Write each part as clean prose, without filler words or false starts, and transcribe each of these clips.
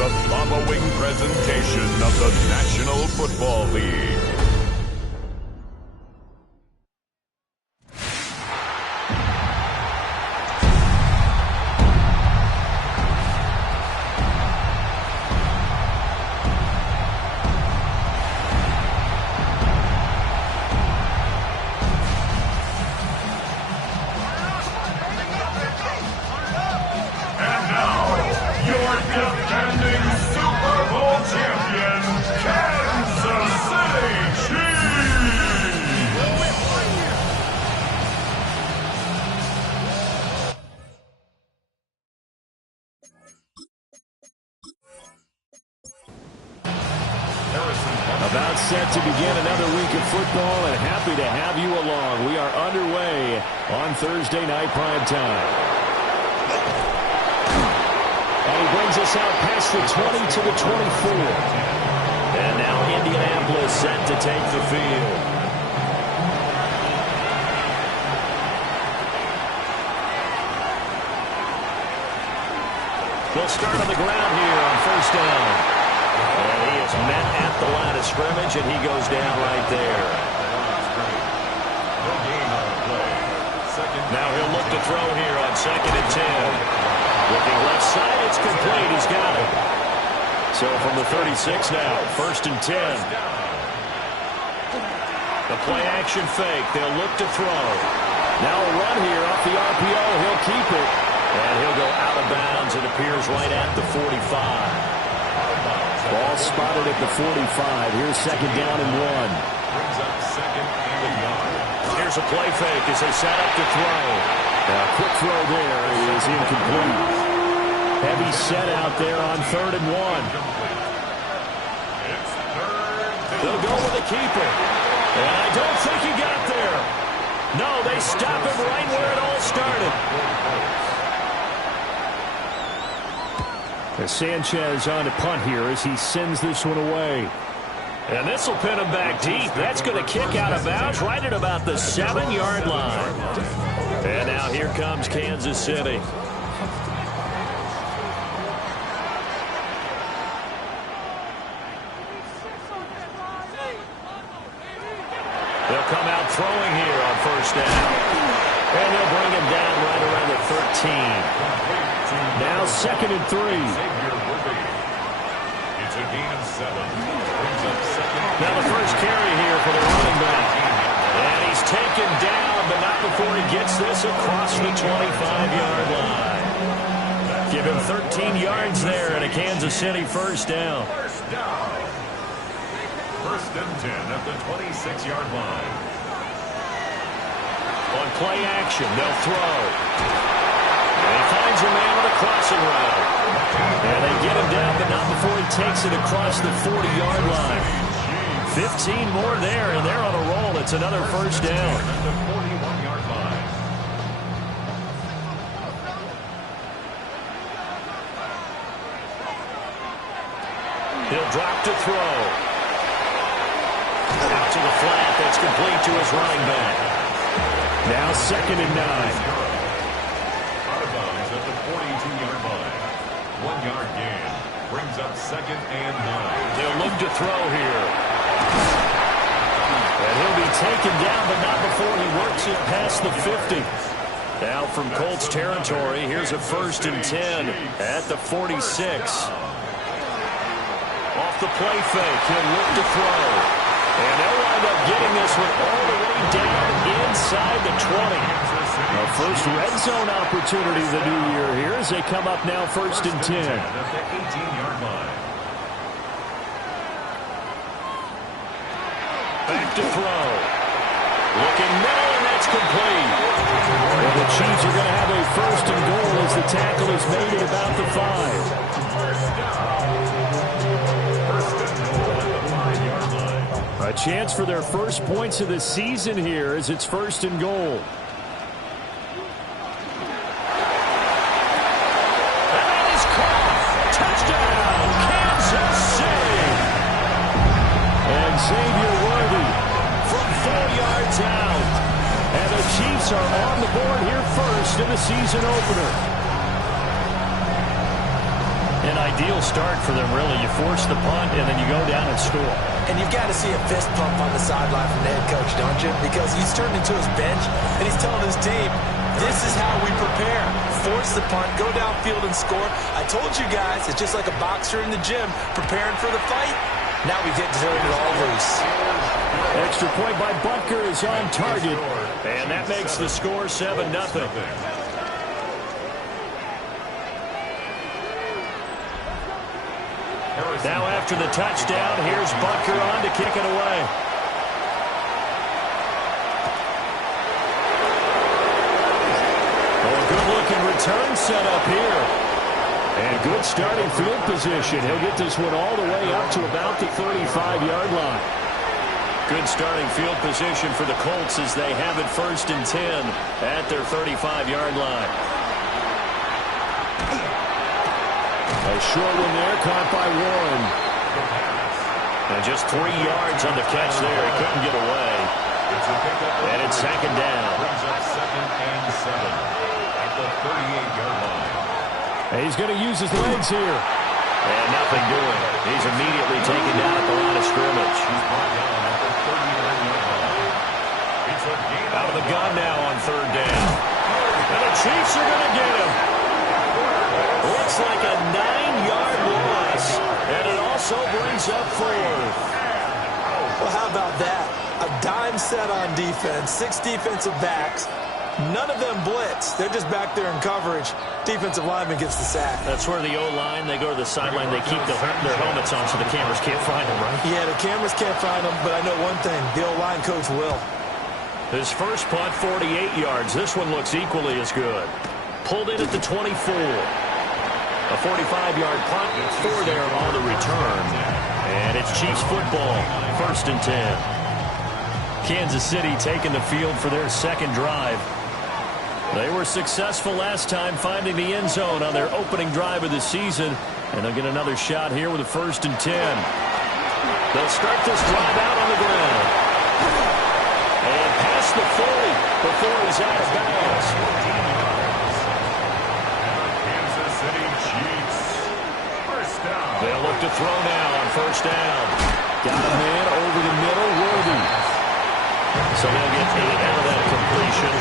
The following presentation of the National Football League. About set to begin another week of football, and happy to have you along. We are underway on Thursday night prime time. And he brings us out past the 20 to the 24. And now Indianapolis set to take the field. They'll start on the ground here on first down. And he is met at the line of scrimmage, and he goes down right there. Now he'll look to throw here on 2nd and 10. Looking left side, it's complete. He's got it. So from the 36 now, 1st and 10. The play action fake. They'll look to throw. Now a run here off the RPO. He'll keep it. And he'll go out of bounds. It appears right at the 45. Ball spotted at the 45. Here's 2nd down and 1. Brings up 2nd and a yard. Here's a play fake as they set up to throw. A quick throw there is incomplete. Heavy set out there on 3rd and 1. They'll go with the keeper. And I don't think he got there. No, they stop him right where it all started. Sanchez on to punt here as he sends this one away. And this will pin him back deep. That's going to kick out of bounds right at about the 7-yard line. And now here comes Kansas City. They'll come out throwing here on 1st down. And they'll bring him down right around the 13. Now 2nd and 3. It's a gain of 7. Brings up 2nd. Now the first carry here for the running back. And he's taken down, but not before he gets this across the 25-yard line. Give him 13 yards there and a Kansas City 1st down. 1st down. 1st and 10 at the 26-yard line. On play action, they'll throw. And he finds a man with a crossing route. And they get him down, but not before he takes it across the 40-yard line. 15 more there, and they're on a roll. It's another 1st down. At the 41-yard line. He'll drop to throw. Out to the flat. That's complete to his running back. Now 2nd and 9. 42-yard line. 1-yard gain. Brings up 2nd and 9. They'll look to throw here. And he'll be taken down, but not before he works it past the 50. Now from Colts territory, here's a 1st and 10 at the 46. Off the play fake, he'll look to throw. And they'll wind up getting this one all the way down inside the 20. A first red zone opportunity the new year here as they come up now 1st and 10. At the 18-yard line. Back to throw. Looking middle, and that's complete. And the Chiefs are going to have a 1st and goal as the tackle is made at about the 5. A chance for their first points of the season here as it's 1st and goal. Chiefs are on the board here first in the season opener. An ideal start for them, really. You force the punt, and then you go down and score. And you've got to see a fist pump on the sideline from the head coach, don't you? Because he's turned into his bench, and he's telling his team, this is how we prepare. Force the punt, go downfield and score. I told you guys, it's just like a boxer in the gym preparing for the fight. Now we get to turn it all loose. Extra point by Butker is on target. And that makes the score 7-0. Now after the touchdown, here's Butker on to kick it away. Oh, good-looking return set up here. And good starting field position. He'll get this one all the way up to about the 35-yard line. Good starting field position for the Colts as they have it 1st and 10 at their 35-yard line. A short one there, caught by Warren. And just 3 yards on the catch there. He couldn't get away. And it's 2nd down. Brings up 2nd and 7 at the 38-yard line. And he's going to use his legs here. And nothing doing. He's immediately taken down at the line of scrimmage. He's brought down at the 39-yard line. It's a gain. Out of the gun now on 3rd down. And the Chiefs are going to get him. Looks like a 9-yard loss. And it also brings up 4th. Well, how about that? A dime set on defense, 6 defensive backs. None of them blitz. They're just back there in coverage. Defensive lineman gets the sack. That's where the O-line, they go to the sideline, they keep their helmets on so the cameras can't find them, right? Yeah, the cameras can't find them, but I know one thing. The O-line coach will. His first punt, 48 yards. This one looks equally as good. Pulled in at the 24. A 45-yard punt, 4 there on the return. And it's Chiefs football, 1st and 10. Kansas City taking the field for their 2nd drive. They were successful last time finding the end zone on their opening drive of the season. And they'll get another shot here with a 1st and 10. They'll start this drive out on the ground. And past the 40 before he's out of bounds. Kansas City Chiefs. 1st down. They'll look to throw now on 1st down. Got a man over the middle, Worthy. So they'll get 8 out of that completion.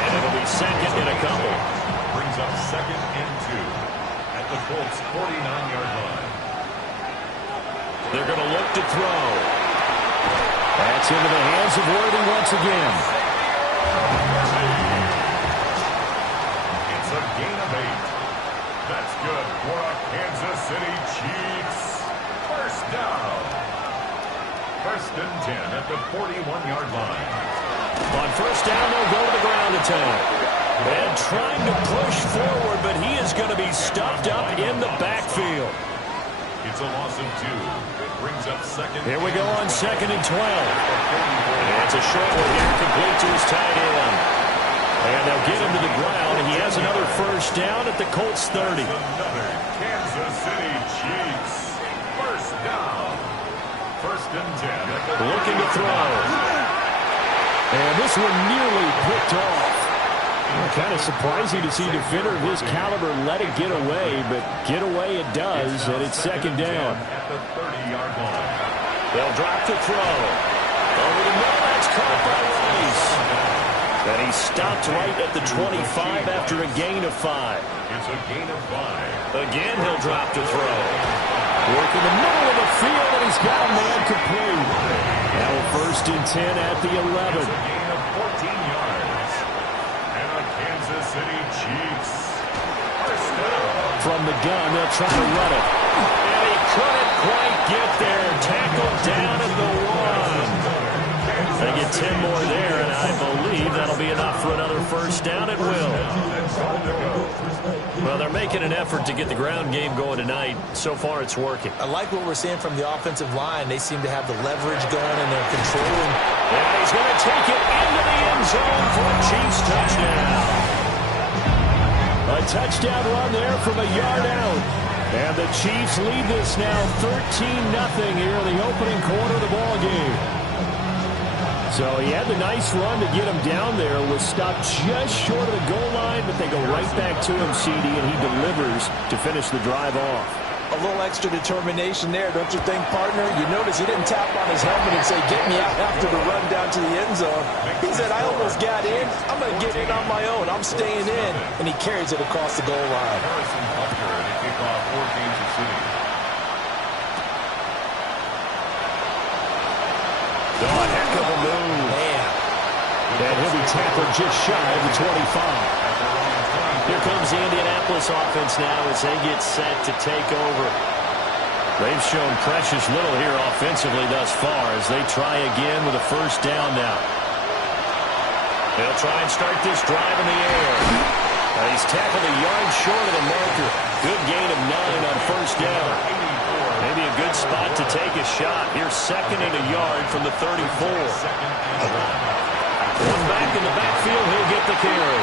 And it'll be 2nd and a couple. Brings up 2nd and 2 at the Colts 49-yard line. They're going to look to throw. That's into the hands of Worthy once again. It's a gain of 8. That's good for a Kansas City Chiefs. 1st down. 1st and 10 at the 41-yard line. On 1st down, they'll go to the ground attack. And trying to push forward, but he is going to be stuffed up in the backfield. It's a loss of 2. It brings up 2nd. Here we go on 2nd and 12. And it's a short one here, complete to his tight end. And they'll get him to the ground, and he has another 1st down at the Colts 30. Another Kansas City Chiefs. 1st down. 1st and 10. Looking to throw. And this one nearly picked off. Kind of surprising to see a defender of his caliber let it get away, but get away it does, and it's 2nd down. At the 30-yard line. They'll drop the throw. Over the middle, that's caught by Rice. And he stopped right at the 25 after a gain of 5. It's a gain of 5. Again, he'll drop to throw. Work in the middle of the field, and he's got a man complete. Now a 1st and 10 at the 11. It's a gain of 14 yards. And a Kansas City Chiefs. 1st down. From the gun, they'll try to run it. And he couldn't quite get there. Tackled down at the 1. They get 10 more there, and I believe that'll be enough for another 1st down. It will. Well, they're making an effort to get the ground game going tonight. So far, it's working. I like what we're seeing from the offensive line. They seem to have the leverage going, and they're controlling. And he's going to take it into the end zone for a Chiefs touchdown. A touchdown run there from a yard out. And the Chiefs lead this now 13-0 here in the opening quarter of the ball game. So he had the nice run to get him down there, was stopped just short of the goal line, but they go right back to him, CD, and he delivers to finish the drive off. A little extra determination there, don't you think, partner? You notice he didn't tap on his helmet and say, get me out after the run down to the end zone. He said, I almost got in. I'm going to get in on my own. I'm staying in. And he carries it across the goal line. Oh, heck of a move. Man. And he'll be tackled just shy of the 25. Here comes the Indianapolis offense now as they get set to take over. They've shown precious little here offensively thus far as they try again with a first down now. They'll try and start this drive in the air. He's tackled a yard short of the marker. Good gain of 9 on first down. Maybe a good spot to take a shot. Here's second and a yard from the 34. One back in the backfield, he'll get the carry.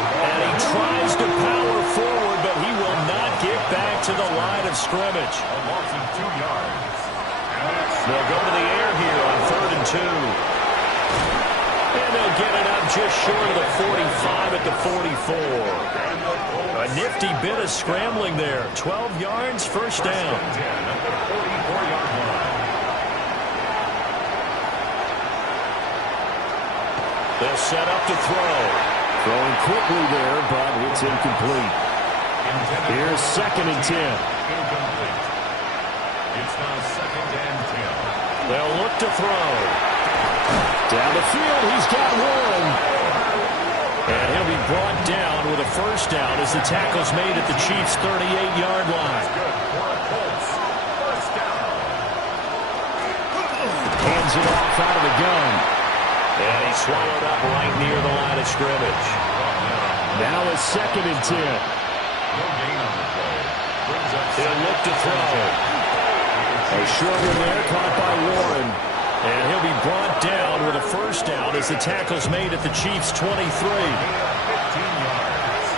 And he tries to power forward, but he will not get back to the line of scrimmage. A loss of 2 yards. They'll go to the air here on 3rd and 2. And they'll get it up just short of the 45 at the 44. A nifty bit of scrambling there. 12 yards, first down. At the 44-yard line. They'll set up to throw. Throwing quickly there, but it's incomplete. Here's 2nd and 10. Incomplete. It's now 2nd and 10. They'll look to throw. Down the field, he's got one. And he'll be brought down with a first down as the tackle's made at the Chiefs' 38-yard line. Good for a Colts. First down. Hands it off out of the gun. And he's swallowed up right near the line of scrimmage. Now it's 2nd and 10. No gain on the play. Brings up He'll look to throw. A short one there caught by Warren. And he'll be brought down with a first down as the tackle's made at the Chiefs' 23. 15 yards.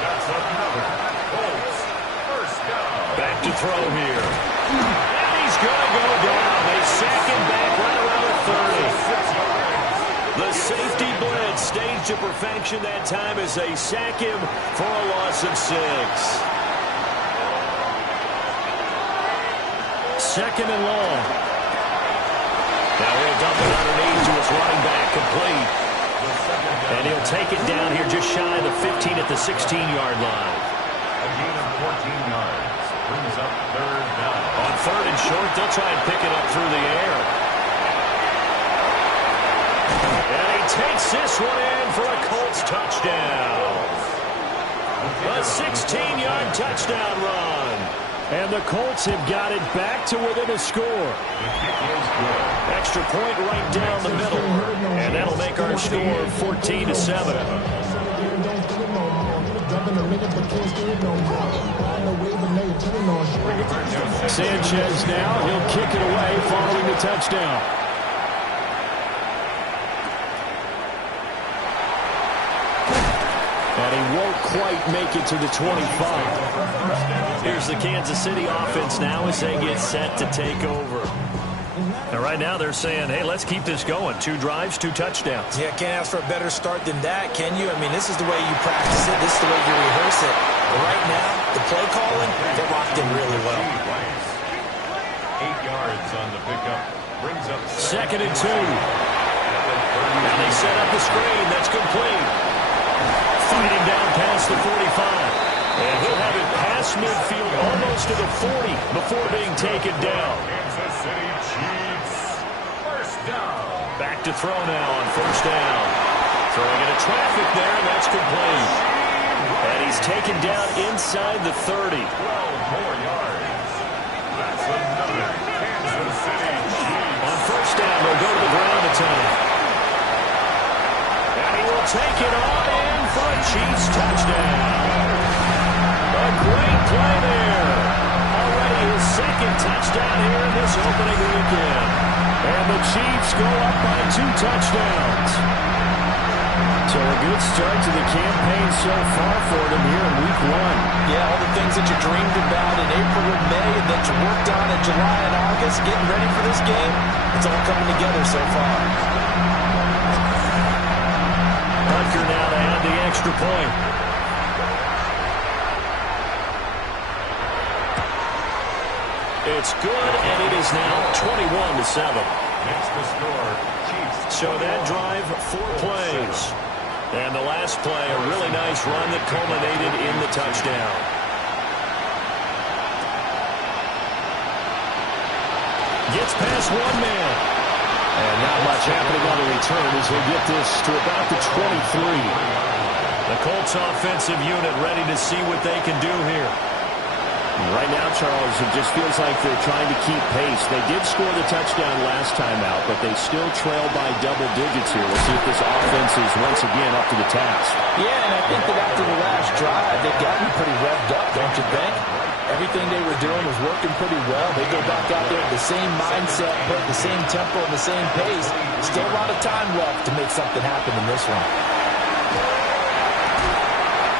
That's another Colts. First down. Back to throw here. And he's going to go down. They sack him back right around the 30. 6 yards. The safety blitz staged to perfection that time as they sack him for a loss of 6. 2nd and long. Now he'll dump it underneath to his running back, complete. And he'll take it down here just shy of the 15 at the 16-yard line. A gain of 14 yards. Brings up 3rd down. On 3rd and short, they'll try and pick it up through the air. And he takes this one in for a Colts touchdown. A 16-yard touchdown run. And the Colts have got it back to within a score. The kick is good. Extra point right down the middle. And that'll make our score 14-7. Sanchez now, he'll kick it away following the touchdown. And he won't quite make it to the 25. Here's the Kansas City offense now as they get set to take over. And right now they're saying, hey, let's keep this going. 2 drives, 2 touchdowns. Yeah, can't ask for a better start than that, can you? I mean, this is the way you practice it. This is the way you rehearse it. But right now, the play calling, they're locked in really well. 8 yards on the pickup. Brings up 2nd and 2. And they set up the screen. That's complete. Fighting down past the 45. And he'll have it past midfield almost to the 40 before being taken down. Kansas City Chiefs. First down. Back to throw now on first down. Throwing into traffic there, and that's complete. And he's taken down inside the 30. 12 more yards. That's another Kansas City Chiefs. On first down, they'll go to the ground attack. And he will take it on in for a Chiefs touchdown. A great play there. Already his 2nd touchdown here in this opening weekend. And the Chiefs go up by 2 touchdowns. So a good start to the campaign so far for them here in week 1. Yeah, all the things that you dreamed about in April and May and that you worked on in July and August, getting ready for this game, it's all coming together so far. Hunter now to add the extra point. It's good, and it is now 21-7. Makes the score. Chiefs. So that drive, 4 plays. And the last play, a really nice run that culminated in the touchdown. Gets past one man. And not much happening on the return as they get this to about the 23. The Colts offensive unit ready to see what they can do here. Right now, Charles, it just feels like they're trying to keep pace. They did score the touchdown last time out, but they still trail by double digits here. We'll see if this offense is once again up to the task. Yeah, and I think that after the last drive, they've gotten pretty revved up, don't you think? Everything they were doing was working pretty well. They go back out there with the same mindset, put the same tempo and the same pace. Still a lot of time left to make something happen in this one.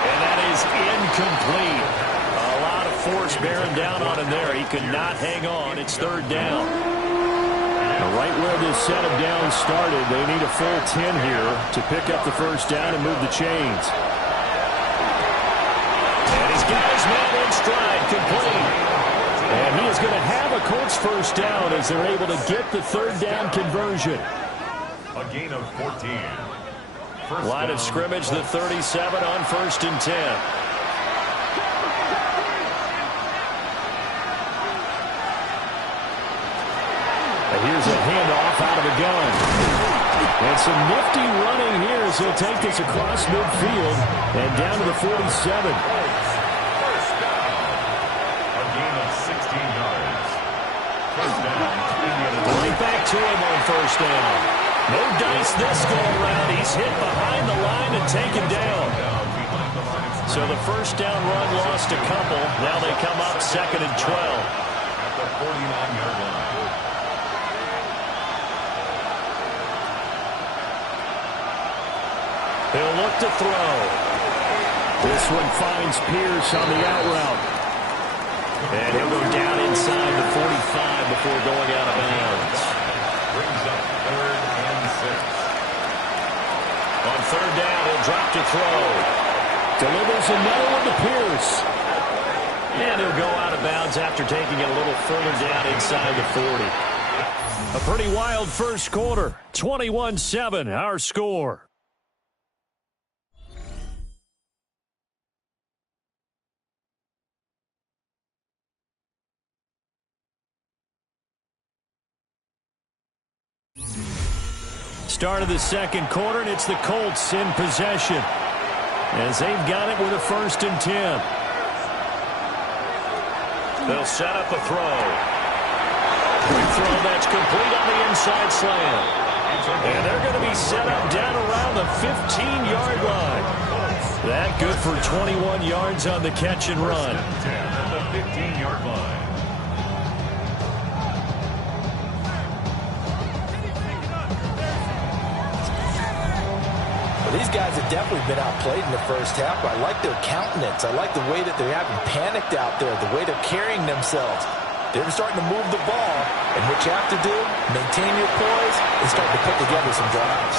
And that is incomplete. A lot of force bearing down on him there. He could not hang on. It's 3rd down. Right where this set of downs started, they need a full 10 here to pick up the first down and move the chains. And he's got his man in stride, complete. And he is going to have a Colts first down as they're able to get the 3rd down conversion. A gain of 14. Line of scrimmage, the 37 on 1st and 10. Here's a handoff out of the gun. And some nifty running here as he'll take this across midfield and down to the 47. First down. A gain of 16 yards. First down. Right back to him on 1st down. No dice this go-around. He's hit behind the line and taken down. So the first down run lost a couple. Now they come up 2nd and 12. At the 49-yard line. He'll look to throw. This one finds Pierce on the out route. And he'll go down inside the 45 before going out of bounds. Brings up 3rd and 6. On 3rd down, he'll drop to throw. Delivers another one to Pierce. And he'll go out of bounds after taking it a little further down inside the 40. A pretty wild first quarter. 21-7, our score. Start of the second quarter, and it's the Colts in possession as they've got it with a 1st and 10. They'll set up a throw. Quick throw that's complete on the inside slant. And they're going to be set up down around the 15-yard line. That good for 21 yards on the catch and run. 10 at the 15-yard line. These guys have definitely been outplayed in the first half, but I like their countenance. I like the way that they're having panicked out there, the way they're carrying themselves. They're starting to move the ball, and what you have to do, maintain your poise and start to put together some drives.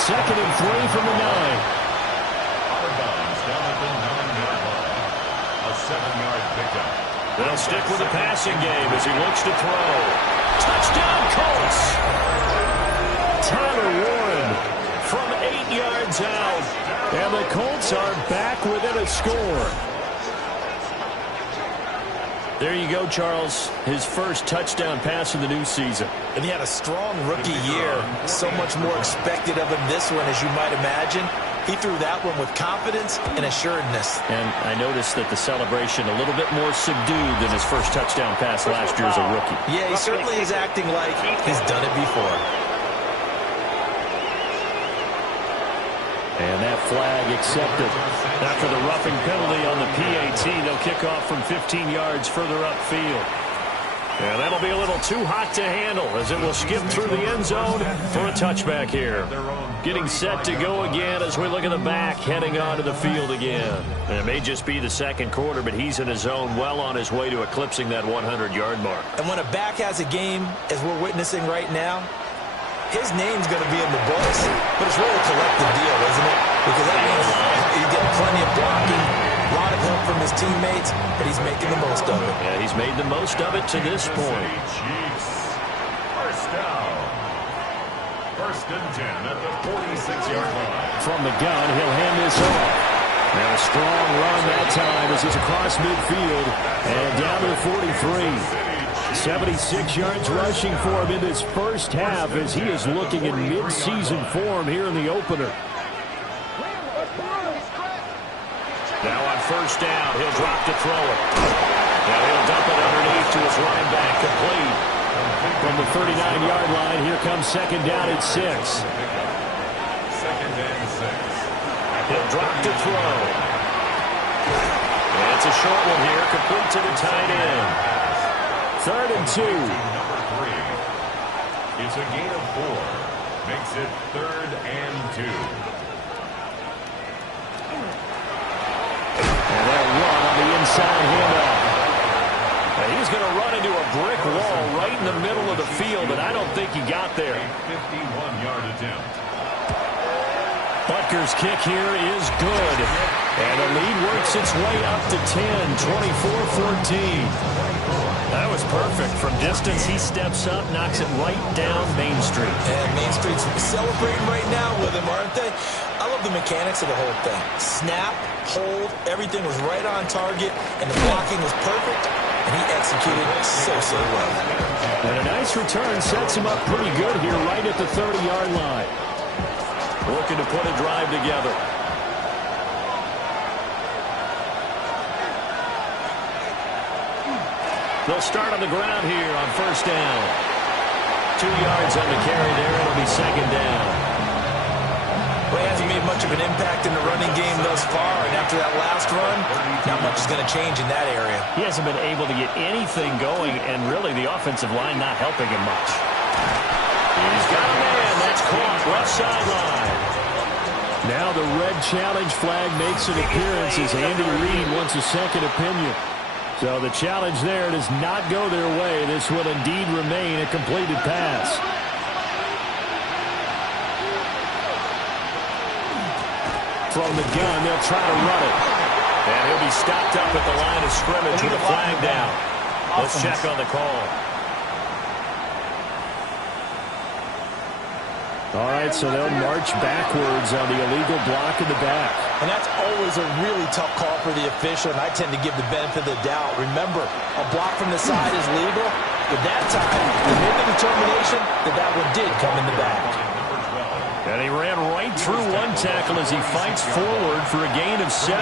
2nd and 3 from the 9. Out of bounds down at the 9-yard line. A 7-yard pickup. They'll stick with the passing game as he looks to throw. Touchdown, Colts! Tyler Warren from 8 yards out. And the Colts are back within a score. There you go, Charles. His first touchdown pass of the new season. And he had a strong rookie year. So much more expected of him this one, as you might imagine. He threw that one with confidence and assuredness. And I noticed that the celebration a little bit more subdued than his first touchdown pass last year as a rookie. Yeah, he certainly is acting like he's done it before. And that flag accepted. After the roughing penalty on the PAT, they'll kick off from 15 yards further upfield. And that'll be a little too hot to handle as it will skip through the end zone for a touchback here. Getting set to go again as we look at the back heading onto the field again. And it may just be the second quarter, but he's in his zone well on his way to eclipsing that 100-yard mark. And when a back has a game, as we're witnessing right now, his name's going to be in the books, but it's really a collective deal, isn't it? Because that means you get plenty of blocking, a lot of help from his teammates, but he's making the most of it. Yeah, he's made the most of it to this point. First down. First and 10 at the 46-yard line. From the gun, he'll hand this off. And a strong run that time as he's across midfield and down to the 43. 76 yards rushing for him in this first half as he is looking in mid-season form here in the opener. Now on first down, he'll drop to throw it. Now he'll dump it underneath to his running back, complete. From the 39-yard line, here comes second down at 6. Second and 6. He'll drop to throw. And it's a short one here, complete to the tight end. Third and 2. Number 3. It's a gain of 4. Makes it third and 2. And they'll run on the inside handoff. Now he's going to run into a brick wall right in the middle of the field, and I don't think he got there. A 51-yard attempt. Butker's kick here is good. And the lead works its way up to 10, 24-14. That was perfect. From distance, he steps up, knocks it right down Main Street. And Main Street's celebrating right now with him, aren't they? I love the mechanics of the whole thing. Snap, hold, everything was right on target, and the blocking was perfect, and he executed so well. And a nice return sets him up pretty good here right at the 30-yard line. Looking to put a drive together. They'll start on the ground here on first down. 2 yards on the carry there. It'll be second down. Well, he hasn't made much of an impact in the running game thus far, and after that last run, not much is going to change in that area. He hasn't been able to get anything going, and really the offensive line not helping him much. He's got a man. That's caught. Left sideline. Now the red challenge flag makes an appearance as Andy Reid wants a second opinion. So the challenge there does not go their way. This will indeed remain a completed pass. From the gun, they'll try to run it. And he'll be stopped up at the line of scrimmage with a flag down. Let's check on the call. All right, so they'll march backwards on the illegal block in the back. And that's always a really tough call for the official, and I tend to give the benefit of the doubt. Remember, a block from the side is legal, but that time, they made the determination that that one did come in the back. And he ran right through one tackle as he fights forward for a gain of 7.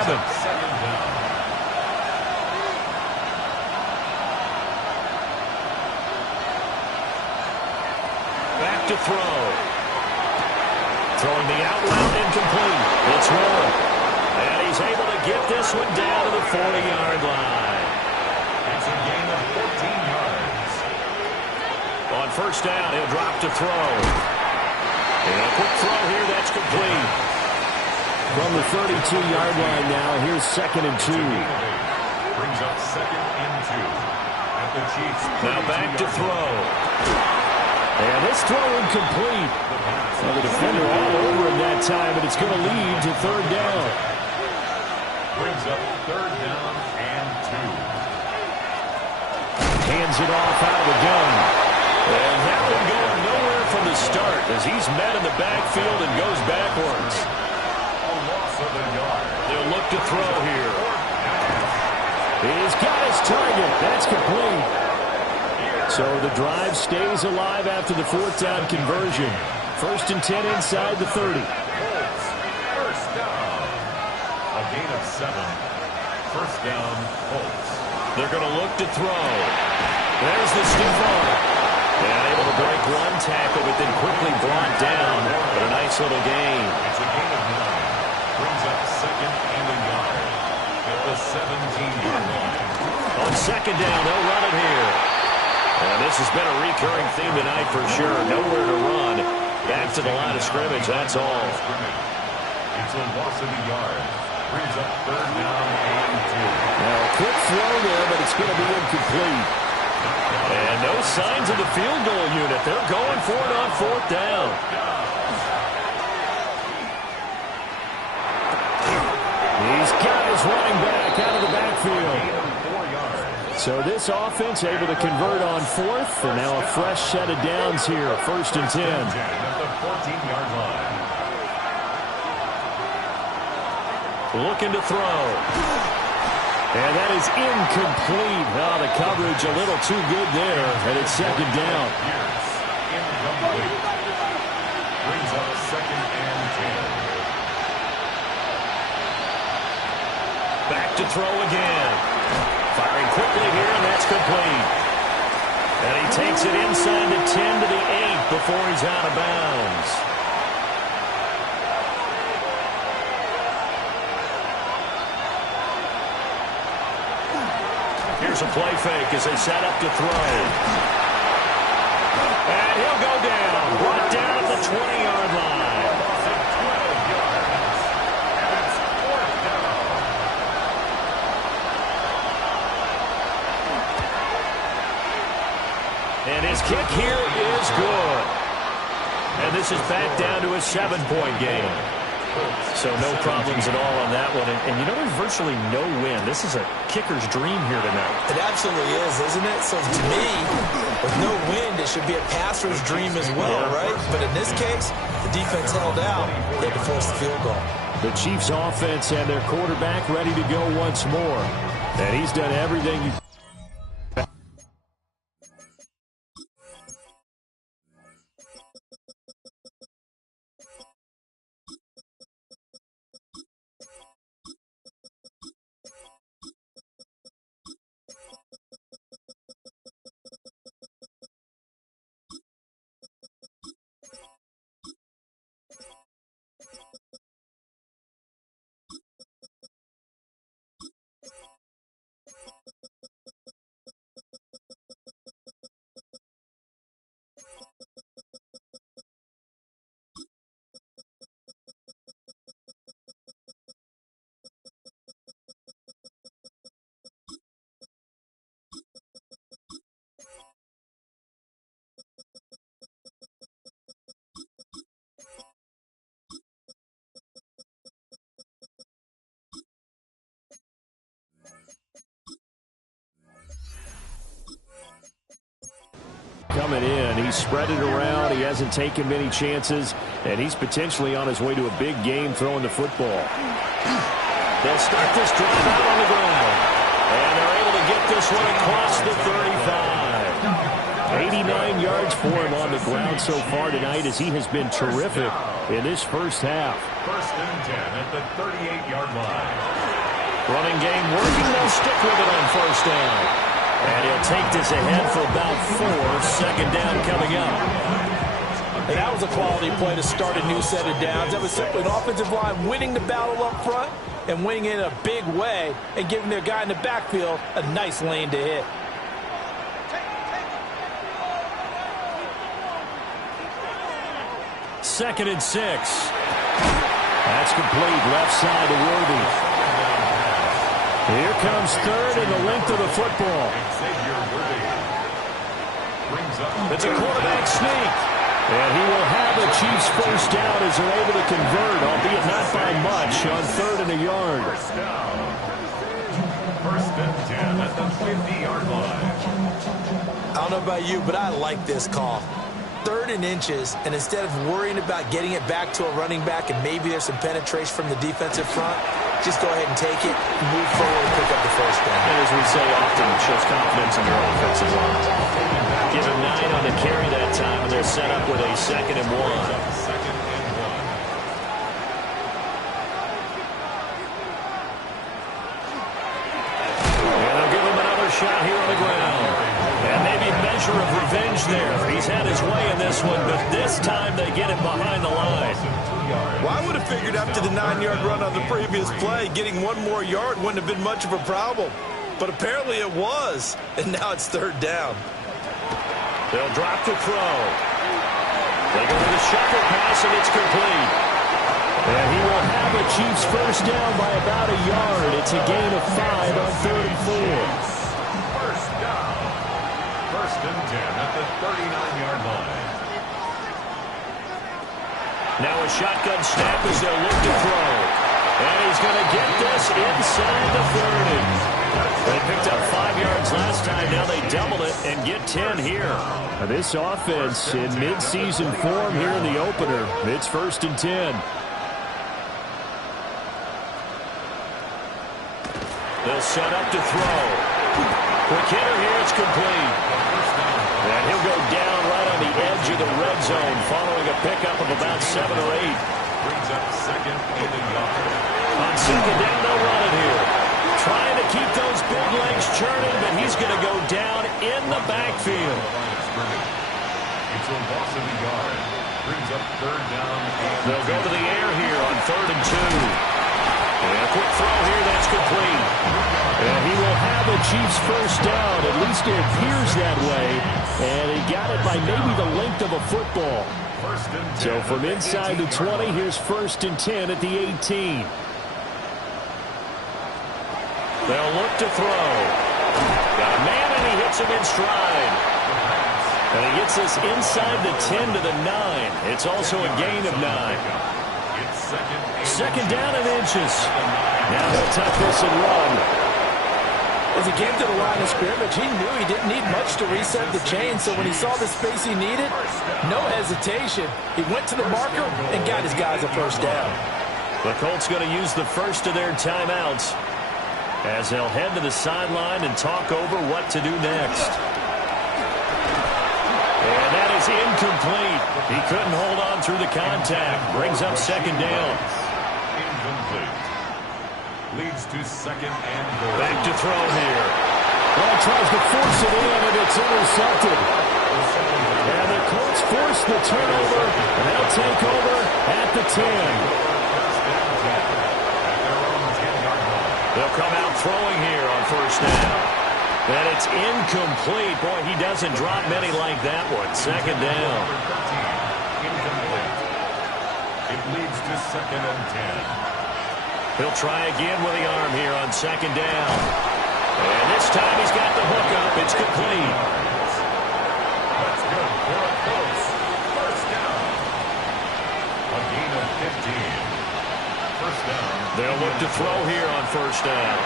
Back to throw. Throwing the out route incomplete. It's rolling. And he's able to get this one down to the 40-yard line. It's a gain of 14 yards. On first down, he'll drop to throw. And a quick throw here, that's complete. From the 32-yard line now, here's second and 2. Brings up second and 2. At the Chiefs. Now back to throw. And this throw incomplete. Well, the defender all over him that time, but it's going to lead to third down. Brings up third down and 2. Hands it off out of the gun. And that one going nowhere from the start as he's met in the backfield and goes backwards. A loss of a yard. They'll look to throw here. He's got his target. That's complete. So the drive stays alive after the fourth down conversion. First and 10 inside the 30. Colts, first down. A gain of 7. First down, Colts. They're going to look to throw. There's the stiff arm. And able to break one tackle, but then quickly brought down. But a nice little gain. It's a gain of 9. Brings up second and a yard. At the 17-yard line. On second down, they'll run it here. And this has been a recurring theme tonight for sure. Nowhere to run. Back to the line of scrimmage, that's all. It's a loss of a yard. Brings up third down and 2. Now, a quick throw there, but it's going to be incomplete. And no signs of the field goal unit. They're going for it on fourth down. He's got his running back out of the backfield. So this offense able to convert on fourth, and now a fresh set of downs here, first and 10. At the 14-yard line. Looking to throw. And that is incomplete. Oh, the coverage a little too good there, and it's second down. Incomplete. Brings up second and 10. Back to throw again. Firing quickly here, and that's complete. And he takes it inside the 10 to the 8 before he's out of bounds. Here's a play fake as they set up to throw. And he'll go down. Brought down at the 20-yard line. 12 yards. And it's fourth down. And his kick here is good. And this is back down to a 7-point game. So no problems at all on that one. And you know, there's virtually no win. This is a kicker's dream here tonight. It absolutely is, isn't it? So to me, with no wind, it should be a passer's dream as well, right? But in this case, the defense held out. They had to force the field goal. The Chiefs offense and their quarterback ready to go once more. And he's done everything you coming in. He's spread it around. He hasn't taken many chances, and he's potentially on his way to a big game throwing the football. They'll start this drive out on the ground, and they're able to get this one across the 35. 89 yards for him on the ground so far tonight, as he has been terrific in this first half. First and 10 at the 38-yard line. Running game working. They'll stick with it on first down. And he'll take this ahead for about 4. Second down coming up. And that was a quality play to start a new set of downs. That was simply an offensive line winning the battle up front and winning it in a big way and giving their guy in the backfield a nice lane to hit. Second and 6. That's complete. Left side to Worthy. Here comes third and the length of the football. It's a quarterback sneak. And he will have the Chiefs first down as they're able to convert, albeit not by much, on third and a yard. First down. First and 10 at the 50-yard line. I don't know about you, but I like this call. Third and inches, and instead of worrying about getting it back to a running back and maybe there's some penetration from the defensive front, just go ahead and take it, move forward, and pick up the first down. And as we say often, it shows confidence in your offensive line. Give him 9 on the carry that time, and they're set up with a 2nd and 1. And they'll give him another shot here on the ground. And maybe a measure of revenge there. He's had his way in this one, but this time they get him behind the line. Well, I would have figured after the 9-yard run on the previous play, getting one more yard wouldn't have been much of a problem. But apparently it was, and now it's third down. They'll drop to throw. They go with a shuffle pass, and it's complete. And he will have a Chiefs first down by about a yard. It's a gain of 5 on 3rd and 4. First down. 1st and 10 at the 39-yard line. Now a shotgun snap as they'll look to throw. And he's going to get this inside the 30. They picked up 5 yards last time. Now they double it and get 10 here. This offense in midseason form here in the opener. It's 1st and 10. They'll set up to throw. Quick hitter here. It's complete. And he'll go down right on the edge of the red zone following a pickup of about 7 or 8. Brings up 2nd and a yard. On 2nd down, they'll run it here. Trying to keep those big legs churning, but he's going to go down in the backfield. It's a loss of a yard. Brings up 3rd down. They'll go to the air here on 3rd and 2. And a quick throw here, that's complete. And he will have a Chiefs first down. At least it appears that way. And he got it by maybe the length of a football. So from inside the 20, here's 1st and 10 at the 18. They'll look to throw. Got a man, and he hits him in stride. And he gets this inside the 10 to the 9. It's also a gain of 9. 2nd down and inches. Now he'll tuck this and run. As he came to the line of scrimmage, he knew he didn't need much to reset the chain, so when he saw the space he needed, no hesitation. He went to the marker and got his guys a first down. The Colts going to use the first of their timeouts as they'll head to the sideline and talk over what to do next. And that is incomplete. He couldn't hold on through the contact. Brings up 2nd down. Incomplete. Leads to 2nd and goal. Back to throw here. Well, tries to force it in, and it's intercepted. And the Colts force the turnover, and they'll take over at the 10. They'll come out throwing here on 1st down. And it's incomplete. Boy, he doesn't drop many like that one. 2nd down. Incomplete. It leads to 2nd and 10. He'll try again with the arm here on 2nd down. And this time he's got the hook up. It's complete. That's good for a Colts. First down. A gain of 15. First down. They'll look to throw here on 1st down.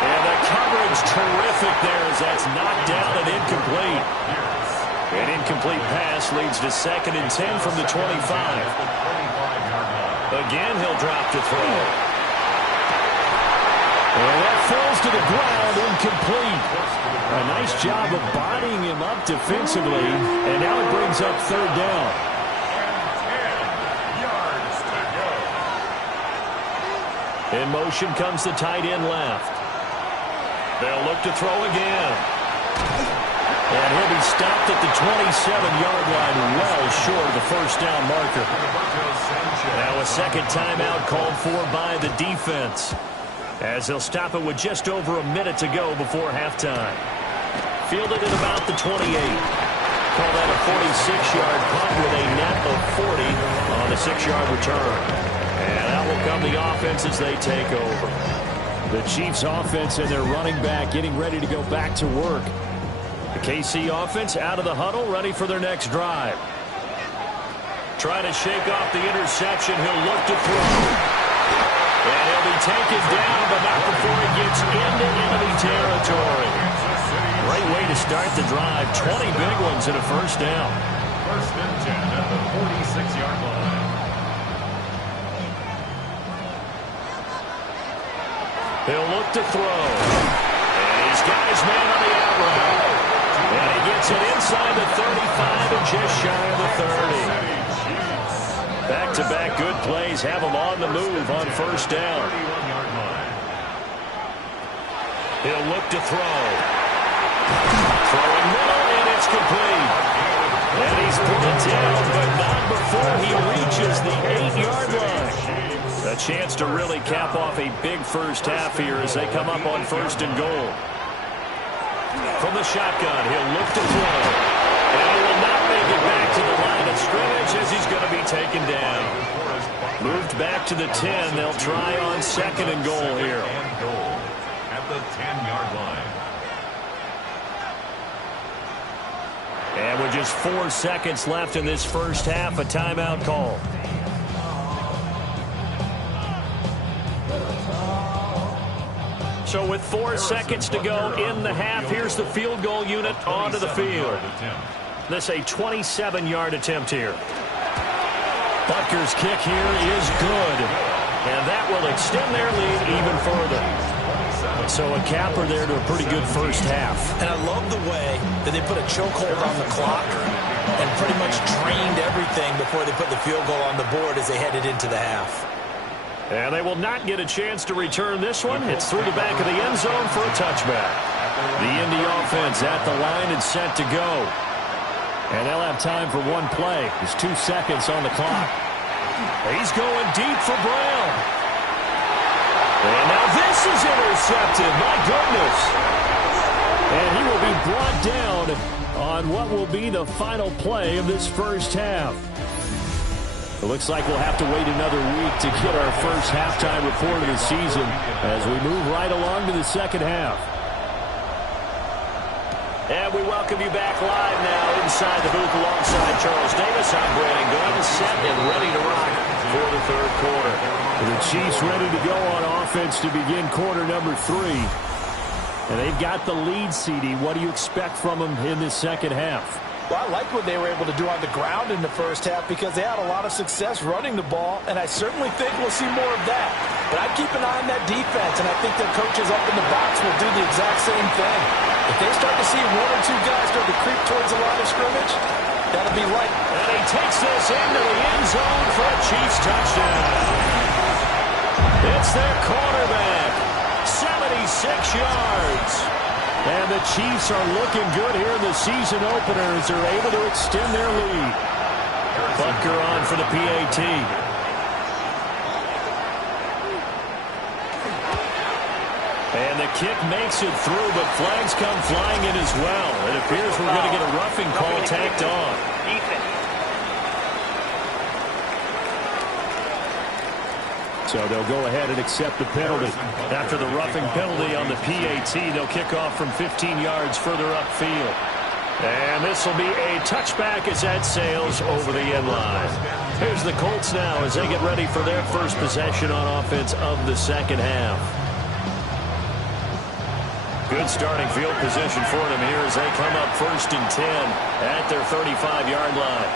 And the coverage terrific there as that's knocked down and incomplete. An incomplete pass leads to 2nd and 10 from the 25. Again, he'll drop to throw. And that falls to the ground, incomplete. A nice job of bodying him up defensively, and now it brings up 3rd down. And 10 yards to go. In motion comes the tight end left. They'll look to throw again. And he'll be stopped at the 27-yard line, well short of the first down marker. Now a 2nd timeout called for by the defense, as they'll stop it with just over a minute to go before halftime. Fielded at about the 28. Call that a 46-yard punt with a net of 40 on the 6-yard return. And out will come the offense as they take over. The Chiefs offense and their running back getting ready to go back to work. The KC offense out of the huddle, ready for their next drive. Trying to shake off the interception. He'll look to throw. And he'll be taken down, but not before he gets into enemy territory. Great way to start the drive. 20 big ones in a first down. 1st and 10 at the 46-yard line. He'll look to throw. And he's got his man on the out route. And he gets it inside the 35 and just shy of the 30. Back-to-back good plays have him on the move on 1st down. He'll look to throw. Throwing middle, and it's complete. And he's put it down, but not before he reaches the 8-yard line. A chance to really cap off a big first half here as they come up on 1st and goal. From the shotgun, he'll look to throw. And he will not make it back to the line of scrimmage as he's going to be taken down. Moved back to the 10. They'll try on second and goal here. At the 10-yard line. And with just 4 seconds left in this first half, a timeout call. So with 4 seconds to go in the half, here's the field goal unit onto the field. This a 27-yard attempt here. Butker's kick here is good. And that will extend their lead even further. So a capper there to a pretty good first half. And I love the way that they put a chokehold on the clock and pretty much drained everything before they put the field goal on the board as they headed into the half. And they will not get a chance to return this one. It's through the back of the end zone for a touchback. The Indy offense at the line and set to go. And they'll have time for one play. There's 2 seconds on the clock. He's going deep for Brown. And now this is intercepted. My goodness. And he will be brought down on what will be the final play of this first half. It looks like we'll have to wait another week to get our first halftime report of the season as we move right along to the second half. And we welcome you back live now inside the booth alongside Charles Davis. I'm Brandon Gordon, set and ready to rock for the third quarter. The Chiefs ready to go on offense to begin quarter number 3. And they've got the lead, CD. What do you expect from them in this second half? Well, I like what they were able to do on the ground in the first half because they had a lot of success running the ball, and I certainly think we'll see more of that. But I'd keep an eye on that defense, and I think their coaches up in the box will do the exact same thing. If they start to see 1 or 2 guys start to creep towards the line of scrimmage, that'll be light. And he takes this into the end zone for a Chiefs touchdown. It's their quarterback, 76 yards. And the Chiefs are looking good here in the season opener as they're able to extend their lead. Butker on for the PAT. And the kick makes it through, but flags come flying in as well. It appears we're going to get a roughing call tacked on. So they'll go ahead and accept the penalty. After the roughing penalty on the PAT, they'll kick off from 15 yards further upfield. And this will be a touchback as that sails over the end line. Here's the Colts now as they get ready for their first possession on offense of the second half. Good starting field position for them here as they come up 1st and 10 at their 35-yard line.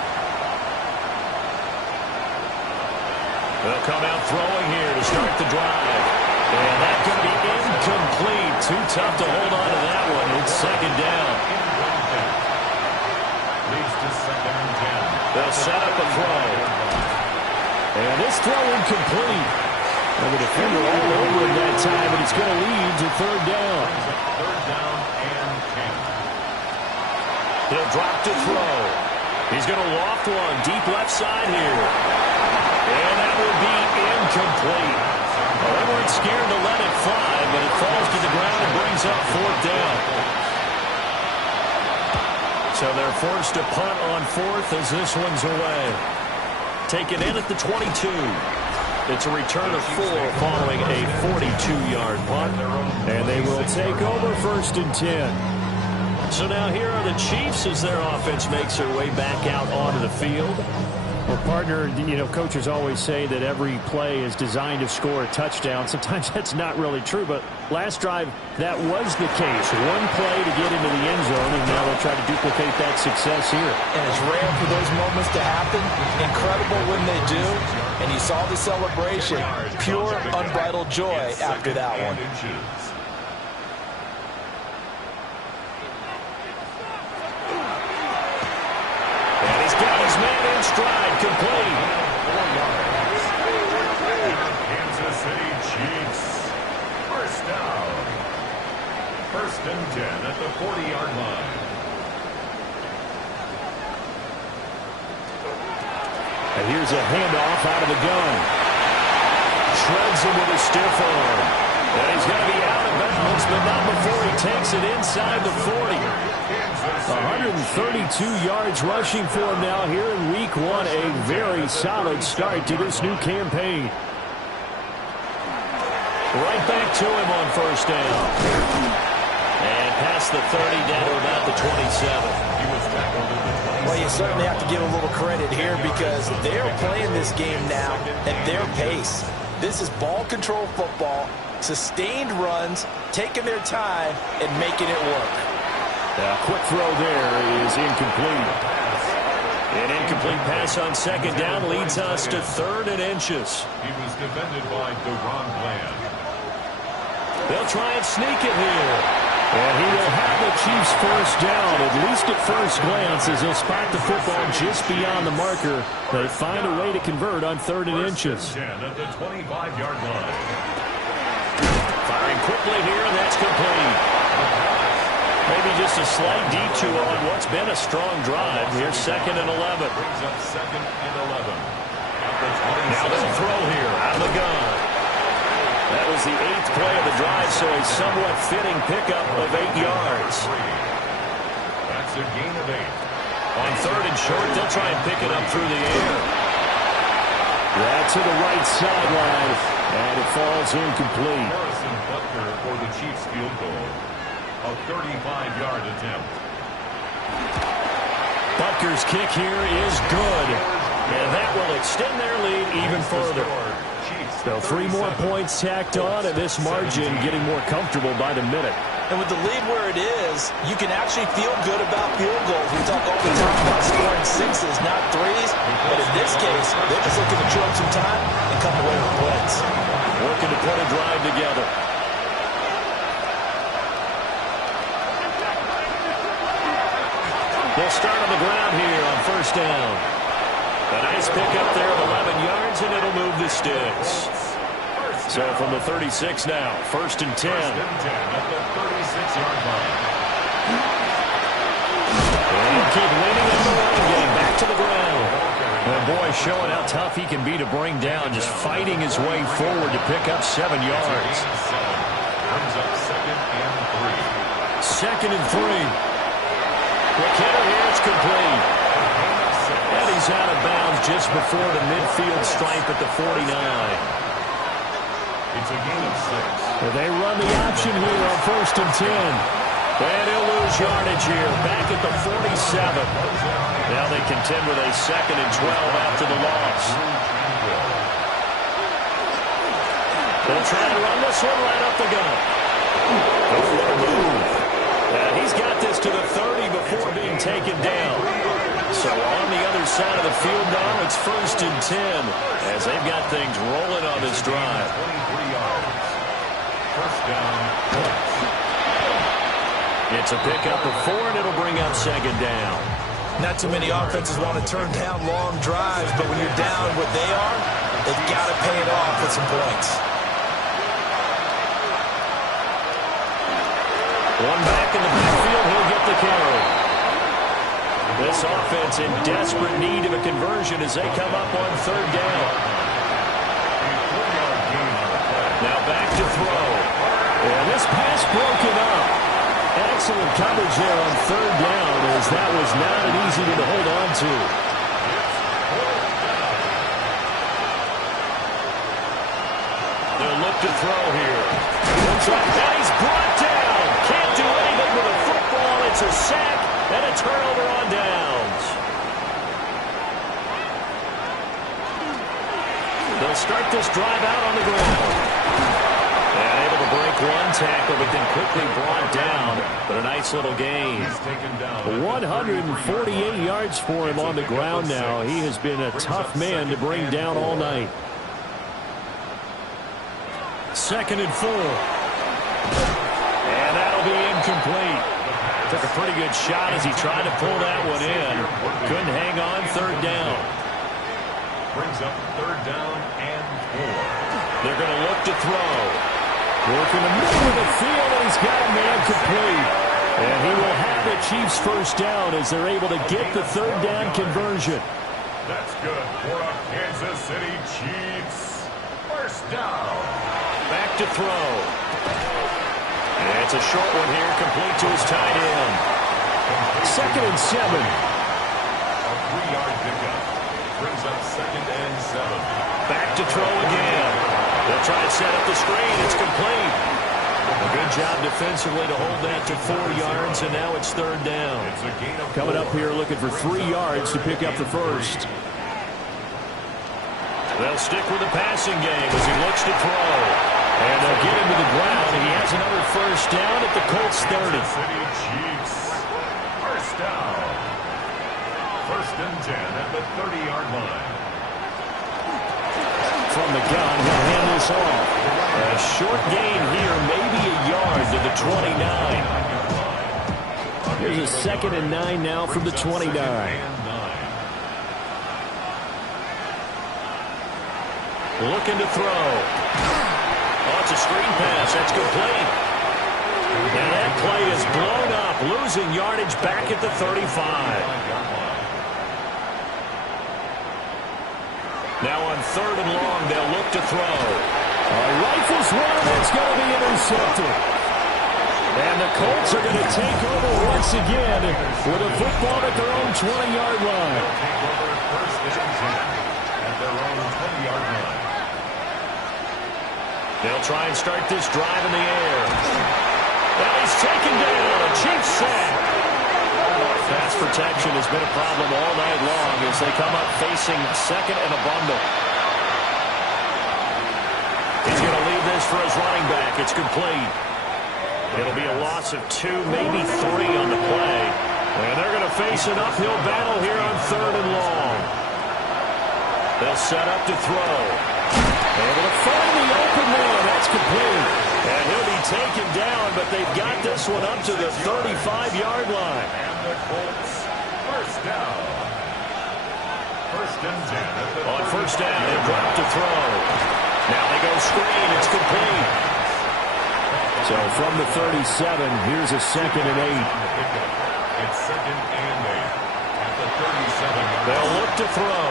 They'll come out throwing here to start the drive. And that's going to be incomplete. Too tough to hold on to that one. It's second down. Leads to 2nd and 10. They'll set up a throw. And this throw incomplete. And the defender all over him that time, but it's going to lead to 3rd down. 3rd down and 10. He'll drop to throw. He's going to loft one deep left side here. And that will be incomplete. Well, they weren't scared to let it fly, but it falls to the ground and brings up 4th down. So they're forced to punt on 4th as this one's away. Taken in at the 22. It's a return of 4 following a 42-yard punt. And they will take over 1st and 10. So now here are the Chiefs as their offense makes their way back out onto the field. Well, partner, you know, coaches always say that every play is designed to score a touchdown. Sometimes that's not really true, but last drive, that was the case. One play to get into the end zone, and now they'll try to duplicate that success here. And it's rare for those moments to happen. Incredible when they do. And you saw the celebration. Pure, unbridled joy after that one. And he's got his man in stride, complete. Kansas City Chiefs. 1st down. 1st and 10 at the 40-yard line. And here's a handoff out of the gun. Shreds him with a stiff arm. And he's going to be out of of bounds, but not before he takes it inside the 40. 132 yards rushing for him now here in Week 1. A very solid start to this new campaign. Right back to him on first down. And past the 30 down to about the 27. Well, you certainly have to give a little credit here because they're playing this game now at their pace. This is ball control football, sustained runs, taking their time, and making it work. A quick throw there is incomplete. An incomplete pass on second down leads us to 3rd and inches. He was defended by Deron Bland. They'll try and sneak it here. And he will have the Chiefs first down, at least at first glance, as he'll spot the football just beyond the marker. They find a way to convert on 3rd and inches. 10 at the 25-yard line. Firing quickly here, and that's complete. Maybe just a slight detour on what's been a strong drive. Here's 2nd and 11. Brings up 2nd and 11. Now they'll throw here out of the gun. That was the 8th play of the drive, so a somewhat fitting pickup of 8 yards. That's a gain of 8. On 3rd and short, they'll try and pick it up through the air. That's to the right sideline, and it falls incomplete. Harrison Butker for the Chiefs field goal. A 35-yard attempt. Butker's kick here is good, and that will extend their lead even further. So 3 more points tacked on, and this margin getting more comfortable by the minute. And with the lead where it is, you can actually feel good about field goals. We talk all the time about scoring 6s, not 3s. But in this case, they're just looking to chew up some time and come away with points. Working to put a drive together. They'll start on the ground here on first down. A nice pickup there of 11 yards, and it'll move the sticks. So from the 36 now, 1st and 10. 1st and 10 at the 36-yard line. And he'll keep leaning in the running game, back to the ground. And boy, showing how tough he can be to bring down, just fighting his way forward to pick up 7 yards. Brings up 2nd and 3. 2nd and 3. McKinnon here, it's complete. And he's out of bounds just before the midfield stripe at the 49. It's a gain of 6. They run the option here on 1st and 10. And he'll lose yardage here, back at the 47. Now they contend with a 2nd and 12 after the loss. They'll try and run this one right up the gut. Oh, what a move. He's got this to the 30 before being taken down. So on the other side of the field now, it's 1st and 10 as they've got things rolling on this drive. 23 yards. First down. It's a pickup of 4, and it'll bring up 2nd down. Not too many offenses want to turn down long drives, but when you're down what they are, they've got to pay it off with some points. One back in the backfield, he'll get the carry. This offense in desperate need of a conversion as they come up on 3rd down. Now back to throw. And this pass broken up. Excellent coverage there on 3rd down as that was not an easy one to hold on to. They'll look to throw here. And he's brought down. Can't do anything with a football. It's a sack and a turnover on downs. They'll start this drive out on the ground. And able to break one tackle, but then quickly brought down. But a nice little gain. 148 yards for him on the ground now. He has been a tough man to bring down all night. 2nd and 4. And that'll be incomplete. Took a pretty good shot as he tried to pull that one in. Couldn't hang on 3rd down. Brings up 3rd down and 4. They're going to look to throw. Working the middle of the field, and he's got a man complete. And he will have the Chiefs first down as they're able to get the 3rd down conversion. That's good for a Kansas City Chiefs. First down. Back to throw. It's a short one here, complete to his tight end. 2nd and 7. A 3-yard pickup. Brings up 2nd and 7. Back to throw again. They'll try and set up the screen. It's complete. A good job defensively to hold that to 4 yards, and now it's 3rd down. Coming up here looking for 3 yards to pick up the first. They'll stick with the passing game as he looks to throw. And they'll get him to the ground, and he has another first down at the Colts 30. City Chiefs. First down. 1st and 10 at the 30-yard line. From the gun, he'll hand this off. A short gain here, maybe a yard to the 29. Here's a 2nd and 9 now from the 29. Looking to throw. Oh, it's a screen pass. That's complete. And that play is blown up, losing yardage back at the 35. Now on 3rd and long, they'll look to throw. Rifles one, that's going to be intercepted. And the Colts are going to take over once again with a football at their own 20-yard line. Take over 1st and 10 at their own 20-yard line. They'll try and start this drive in the air. And he's taken down. A Chiefs sack. Pass protection has been a problem all night long as they come up facing 2nd and a bundle. He's going to leave this for his running back. It's complete. It'll be a loss of 2, maybe 3 on the play. And they're going to face an uphill battle here on 3rd and long. They'll set up to throw. Able to find the open man. That's complete. And he'll be taken down, but they've got this one up to the 35-yard line. And the Colts, first down. 1st and 10 at the On first down, they drop to throw. Now they go screen. It's complete. So from the 37, here's a 2nd and 8. It's 2nd and 8 at the 37. They'll look to throw.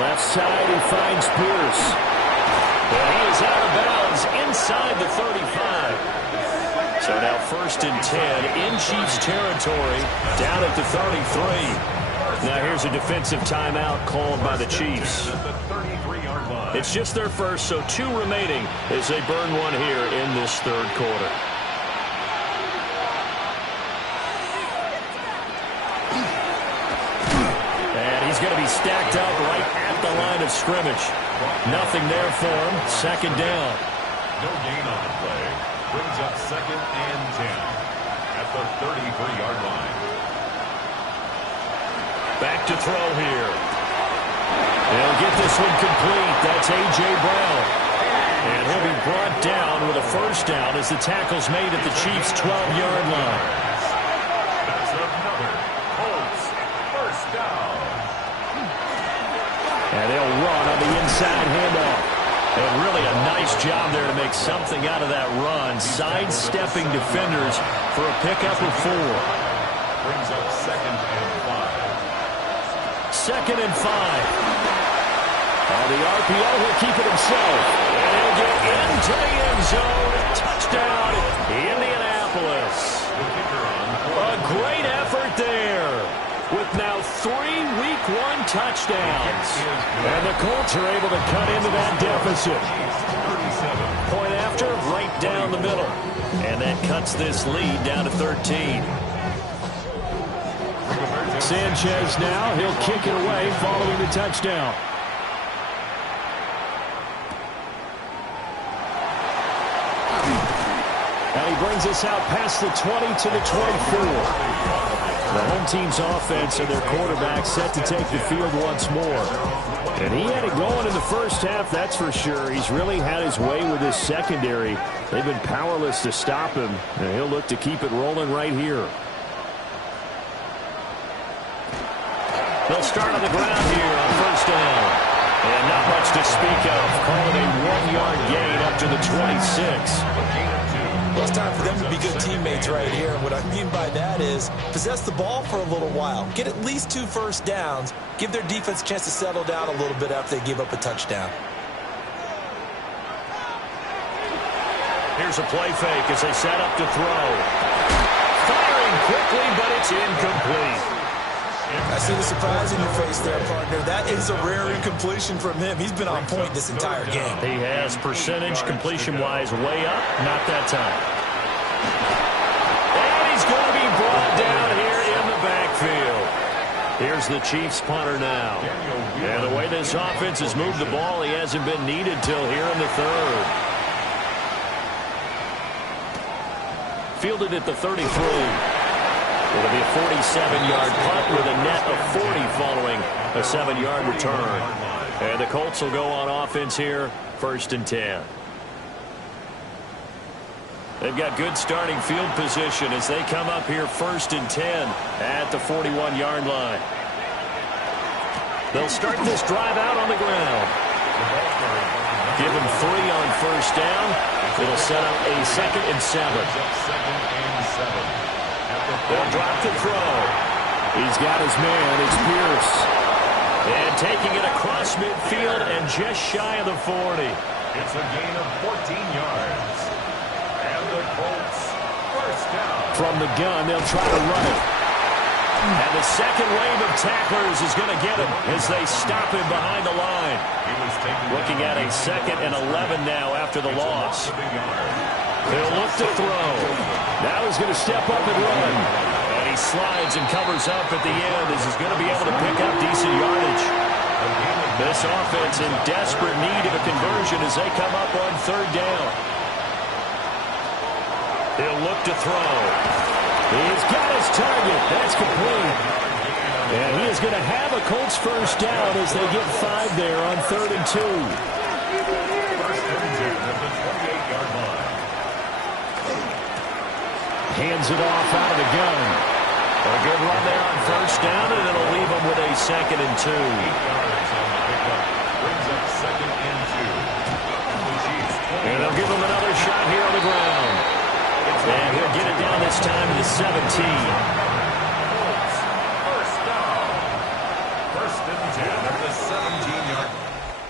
Left side, he finds Pierce. And he is out of bounds inside the 35. So now 1st and 10 in Chiefs territory, down at the 33. Now here's a defensive timeout called by the Chiefs. It's just their first, so 2 remaining as they burn one here in this 3rd quarter. And he's going to be stacked up right at the line of scrimmage. Nothing there for him. 2nd down. No gain on the play. Brings up 2nd and 10 at the 33-yard line. Back to throw here. They'll get this one complete. That's A.J. Brown. And he'll be brought down with a first down as the tackle's made at the Chiefs' 12-yard line. That's another Colts first down. And they'll run on the inside handoff. And really a nice job there to make something out of that run. Sidestepping defenders for a pickup of 4. Brings up 2nd and 5. 2nd and 5. On the RPO, he'll keep it himself. And he'll get into the end zone. Touchdown, Indianapolis. A great effort there with now 3 Week 1 touchdowns. And the Colts are able to cut into that deficit. Point after, right down the middle. And that cuts this lead down to 13. Sanchez now, he'll kick it away following the touchdown. And he brings us out past the 20 to the 24. The home team's offense and their quarterback set to take the field once more. And he had it going in the first half, that's for sure. He's really had his way with his secondary. They've been powerless to stop him, and he'll look to keep it rolling right here. They'll start on the ground here on first down. And not much to speak of. Call it a 1-yard gain up to the 26. Well, it's time for them to be good teammates right here. And what I mean by that is possess the ball for a little while. Get at least 2 first downs. Give their defense a chance to settle down a little bit after they give up a touchdown. Here's Here's a play fake as they set up to throw. Firing quickly, but it's incomplete. I see the surprise in your face there, partner. That is a rare incompletion from him. He's been on point this entire game. He has percentage completion-wise way up. Not that time. And he's going to be brought down here in the backfield. Here's the Chiefs punter now. And the way this offense has moved the ball, he hasn't been needed till here in the third. Fielded at the 33. It'll be a 47-yard punt with a net of 40 following a 7-yard return. And the Colts will go on offense here, 1st and 10. They've got good starting field position as they come up here 1st and 10 at the 41-yard line. They'll start this drive out on the ground. Give them 3 on 1st down. It'll set up a 2nd and 7. They'll drop the throw. He's got his man. It's Pierce. And taking it across midfield and just shy of the 40. It's a gain of 14 yards. And the Colts, 1st down. From the gun, they'll try to run it. And the second wave of tacklers is going to get him as they stop him behind the line. Looking at a 2nd and 11 now after the loss. He'll look to throw. Now he's going to step up and run. And he slides and covers up at the end as he's going to be able to pick up decent yardage. This offense in desperate need of a conversion as they come up on 3rd down. He'll look to throw. He's got his target. That's complete. And he is going to have a Colts 1st down as they get 5 there on 3rd and 2. 1st and 10 at the 28-yard line. Hands it off out of the gun. A good run there on 1st down, and it'll leave them with a 2nd and 2. 8 yards on the pickup. Brings up 2nd and 2. And they'll give him another shot here on the ground. And he'll get it down this time to the 17. 1st down. 1st and 10 at the 17-yard.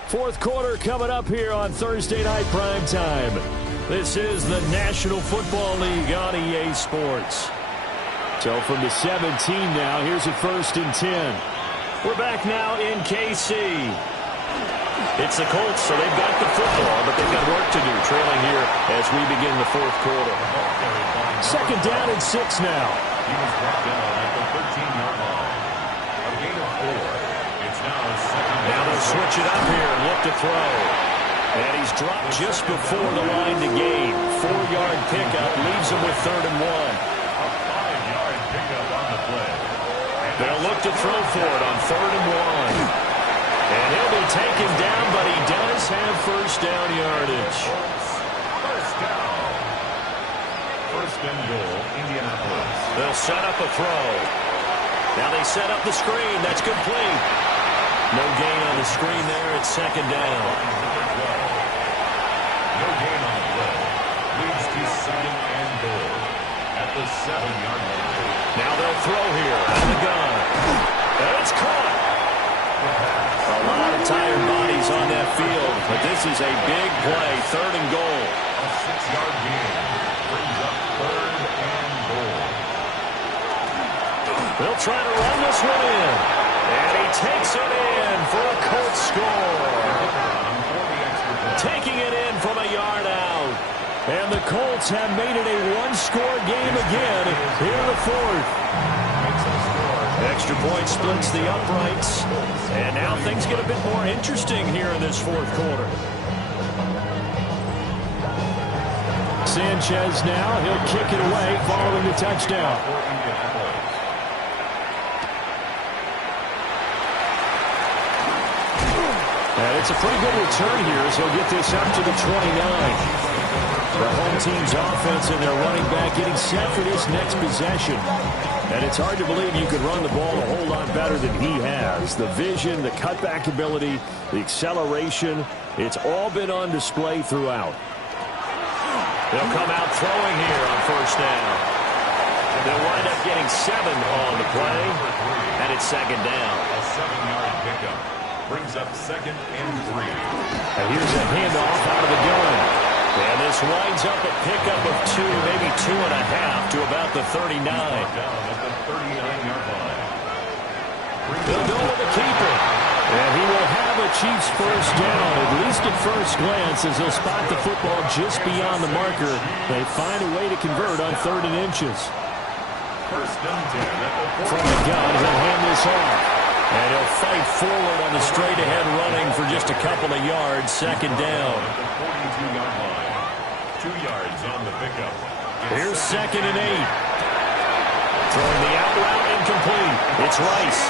4th quarter coming up here on Thursday Night Prime Time. This is the National Football League on EA Sports. So from the 17 now, here's a 1st and 10. We're back now in KC. It's the Colts, so they've got the football, but they've got work to do, trailing here as we begin the 4th quarter. 2nd down and 6 now. He was brought down at the 13-yard line. A gain of 4. It's now 2nd down. Now they'll switch it up here and look to throw. And he's dropped just before the line to gain. 4-yard pickup leaves him with 3rd and 1. A 5-yard pickup on the play. They'll look to throw for it on 3rd and 1. And he'll be taken down, but he does have 1st down yardage. 1st down. 1st and goal, Indianapolis. They'll set up a throw. Now they set up the screen. That's complete. No gain on the screen there. It's 2nd down. No gain on the play. Leads to 2nd and goal at the 7-yard line. Now they'll throw here out of the gun. And it's caught. A lot of tired bodies on that field, but this is a big play. 3rd and goal. A 6-yard gain brings up 3rd and goal. They'll try to run this one in. And he takes it in for a Colts score. Taking it in from a yard out. And the Colts have made it a one-score game again here in the 4th. Extra point splits the uprights. And now things get a bit more interesting here in this 4th quarter. Sanchez now, he'll kick it away following the touchdown. And it's a pretty good return here as he'll get this up to the 29. The home team's offense and their running back getting set for this next possession. And it's hard to believe you could run the ball a whole lot better than he has. The vision, the cutback ability, the acceleration, it's all been on display throughout. They'll come out throwing here on 1st down. They'll wind up getting 7 on the play, and it's 2nd down. A 7-yard pickup brings up 2nd and 3. And here's a handoff out of the gun. And this winds up a pickup of 2, maybe 2.5 to about the 39. Down at the 39-yard line. They'll go with the keeper. And he will have a Chiefs first down, at least at first glance, as they'll spot the football just beyond the marker. They find a way to convert on 3rd and inches. First and 10 at the 40. From the gun, he'll hand this off. And he'll fight forward on the straight-ahead running for just a couple of yards. 2nd down. At the 42-yard line. 2 yards on the pickup. Here's 2nd and 8. Throwing the out route incomplete. It's Rice.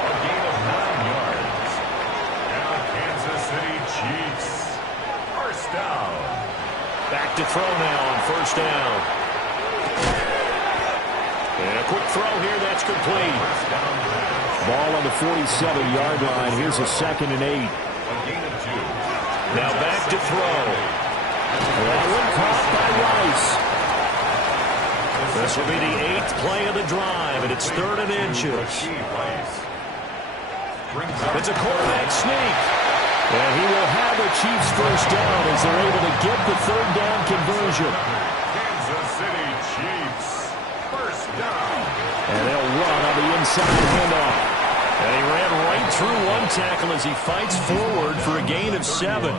A gain of 9 yards. Now Kansas City Chiefs. First down. Back to throw now on 1st down. And a quick throw here, that's complete. First down. Ball on the 47-yard line. Here's a 2nd and 8. A gain of 2. Now back to throw. That one caught by Rice. This will be the 8th play of the drive, and it's 3rd and inches. It's a quarterback sneak. And he will have a Chiefs first down as they're able to get the 3rd down conversion. Kansas City Chiefs. First down. And they'll run on the inside handoff. And he ran right through one tackle as he fights forward for a gain of 7.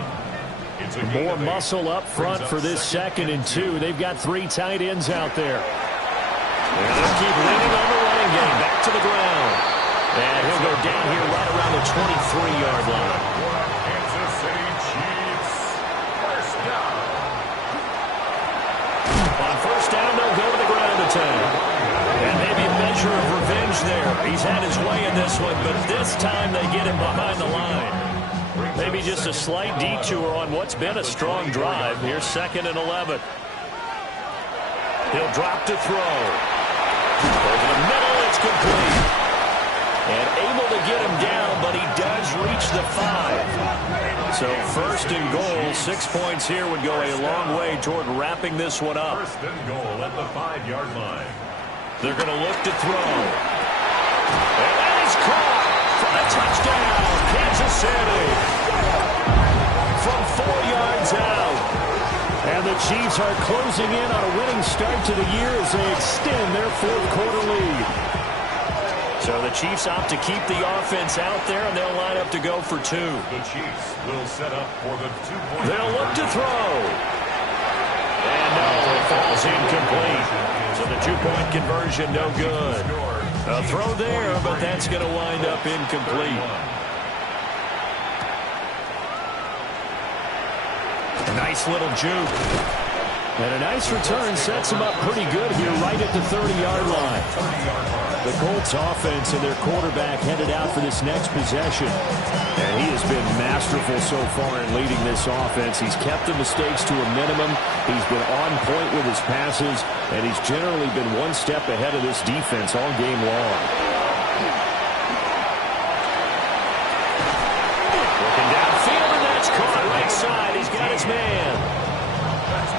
More muscle up front for this 2nd and 2. They've got 3 tight ends out there. And they'll keep leaning on the running game. Back to the ground. And he'll go down here right around the 23-yard line. Kansas City Chiefs. First down. On 1st down, they'll go to the ground attack. And maybe a measure of revenge there. He's had his way in this one, but this time they get him behind the line. Maybe just a slight detour on what's been a strong drive. Here's 2nd and 11. He'll drop to throw. Over the middle, it's complete. And able to get him down, but he does reach the 5. So 1st and goal, 6 points here would go a long way toward wrapping this one up. 1st and goal at the 5-yard line. They're going to look to throw. And that is caught for a touchdown, Kansas City. From 4 yards out. And the Chiefs are closing in on a winning start to the year as they extend their 4th quarter lead. So the Chiefs opt to keep the offense out there, and they'll line up to go for 2. The Chiefs will set up for the 2-point. They'll look to throw. And no, it falls incomplete. So the 2-point conversion, no good. A throw there, but that's going to wind up incomplete. A nice little juke. And a nice return sets him up pretty good here right at the 30-yard line. The Colts offense and their quarterback headed out for this next possession. And he has been masterful so far in leading this offense. He's kept the mistakes to a minimum. He's been on point with his passes. And he's generally been one step ahead of this defense all game long. Looking downfield, and that's caught right side. He's got his man.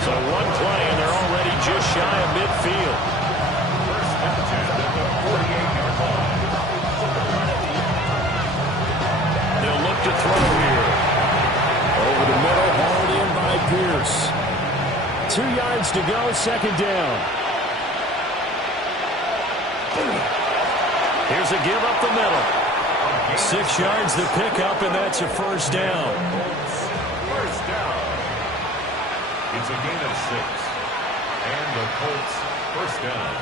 So one play, and they're already just shy of midfield. First and 10 at the 48-yard line. They'll look to throw here. Over the middle, hauled in by Pierce. 2 yards to go, 2nd down. Here's a give up the middle. 6 yards to pick up, and that's a 1st down. First down. It's a gain of 6. And the Colts first down.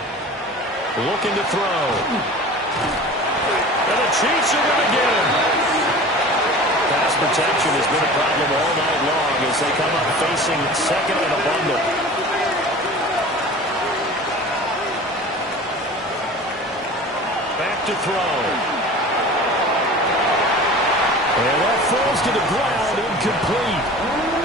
Looking to throw. And the Chiefs are going to get him. Pass protection has been a problem all night long as they come up facing 2nd and a bundle. Back to throw. And that falls to the ground, incomplete.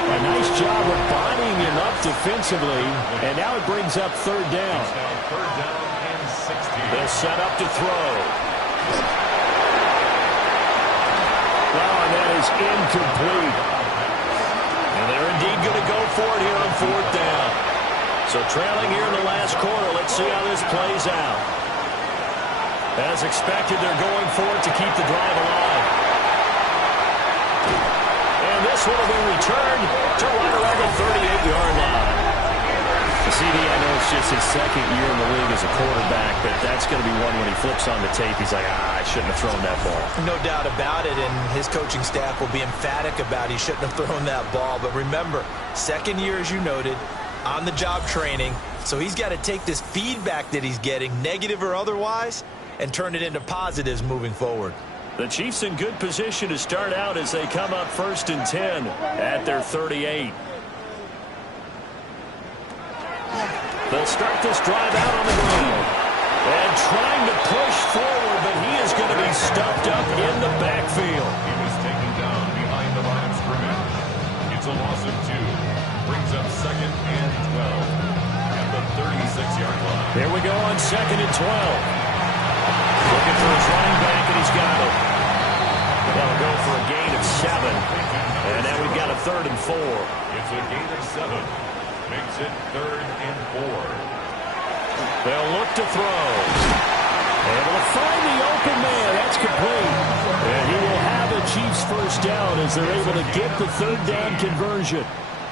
A nice job of bodying him up defensively, and now it brings up 3rd down. Now 3rd down and 16. They'll set up to throw. Wow, that is incomplete. And they're indeed going to go for it here on 4th down. So trailing here in the last quarter, let's see how this plays out. As expected, they're going for it to keep the drive alive. And this one will be returned to right around the 38-yard line. CD, I know it's just his second year in the league as a quarterback, but that's going to be one when he flips on the tape. He's like, I shouldn't have thrown that ball. No doubt about it, and his coaching staff will be emphatic about he shouldn't have thrown that ball. But remember, second year, as you noted, on-the-job training, so he's got to take this feedback that he's getting, negative or otherwise, and turn it into positives moving forward. The Chiefs in good position to start out as they come up 1st and 10 at their 38. They'll start this drive out on the ground. And trying to push forward, but he is going to be stuffed up in the backfield. He was taken down behind the line of scrimmage. It's a loss of 2. Brings up 2nd and 12 at the 36-yard line. Here we go on 2nd and 12. Looking for his running back, and he's got it. They'll go for a gain of 7. And now we've got a 3rd and 4. It's a gain of 7. Makes it 3rd and 4. They'll look to throw. Able to find the open man. That's complete. And he will have a Chiefs first down as they're able to get the 3rd down conversion.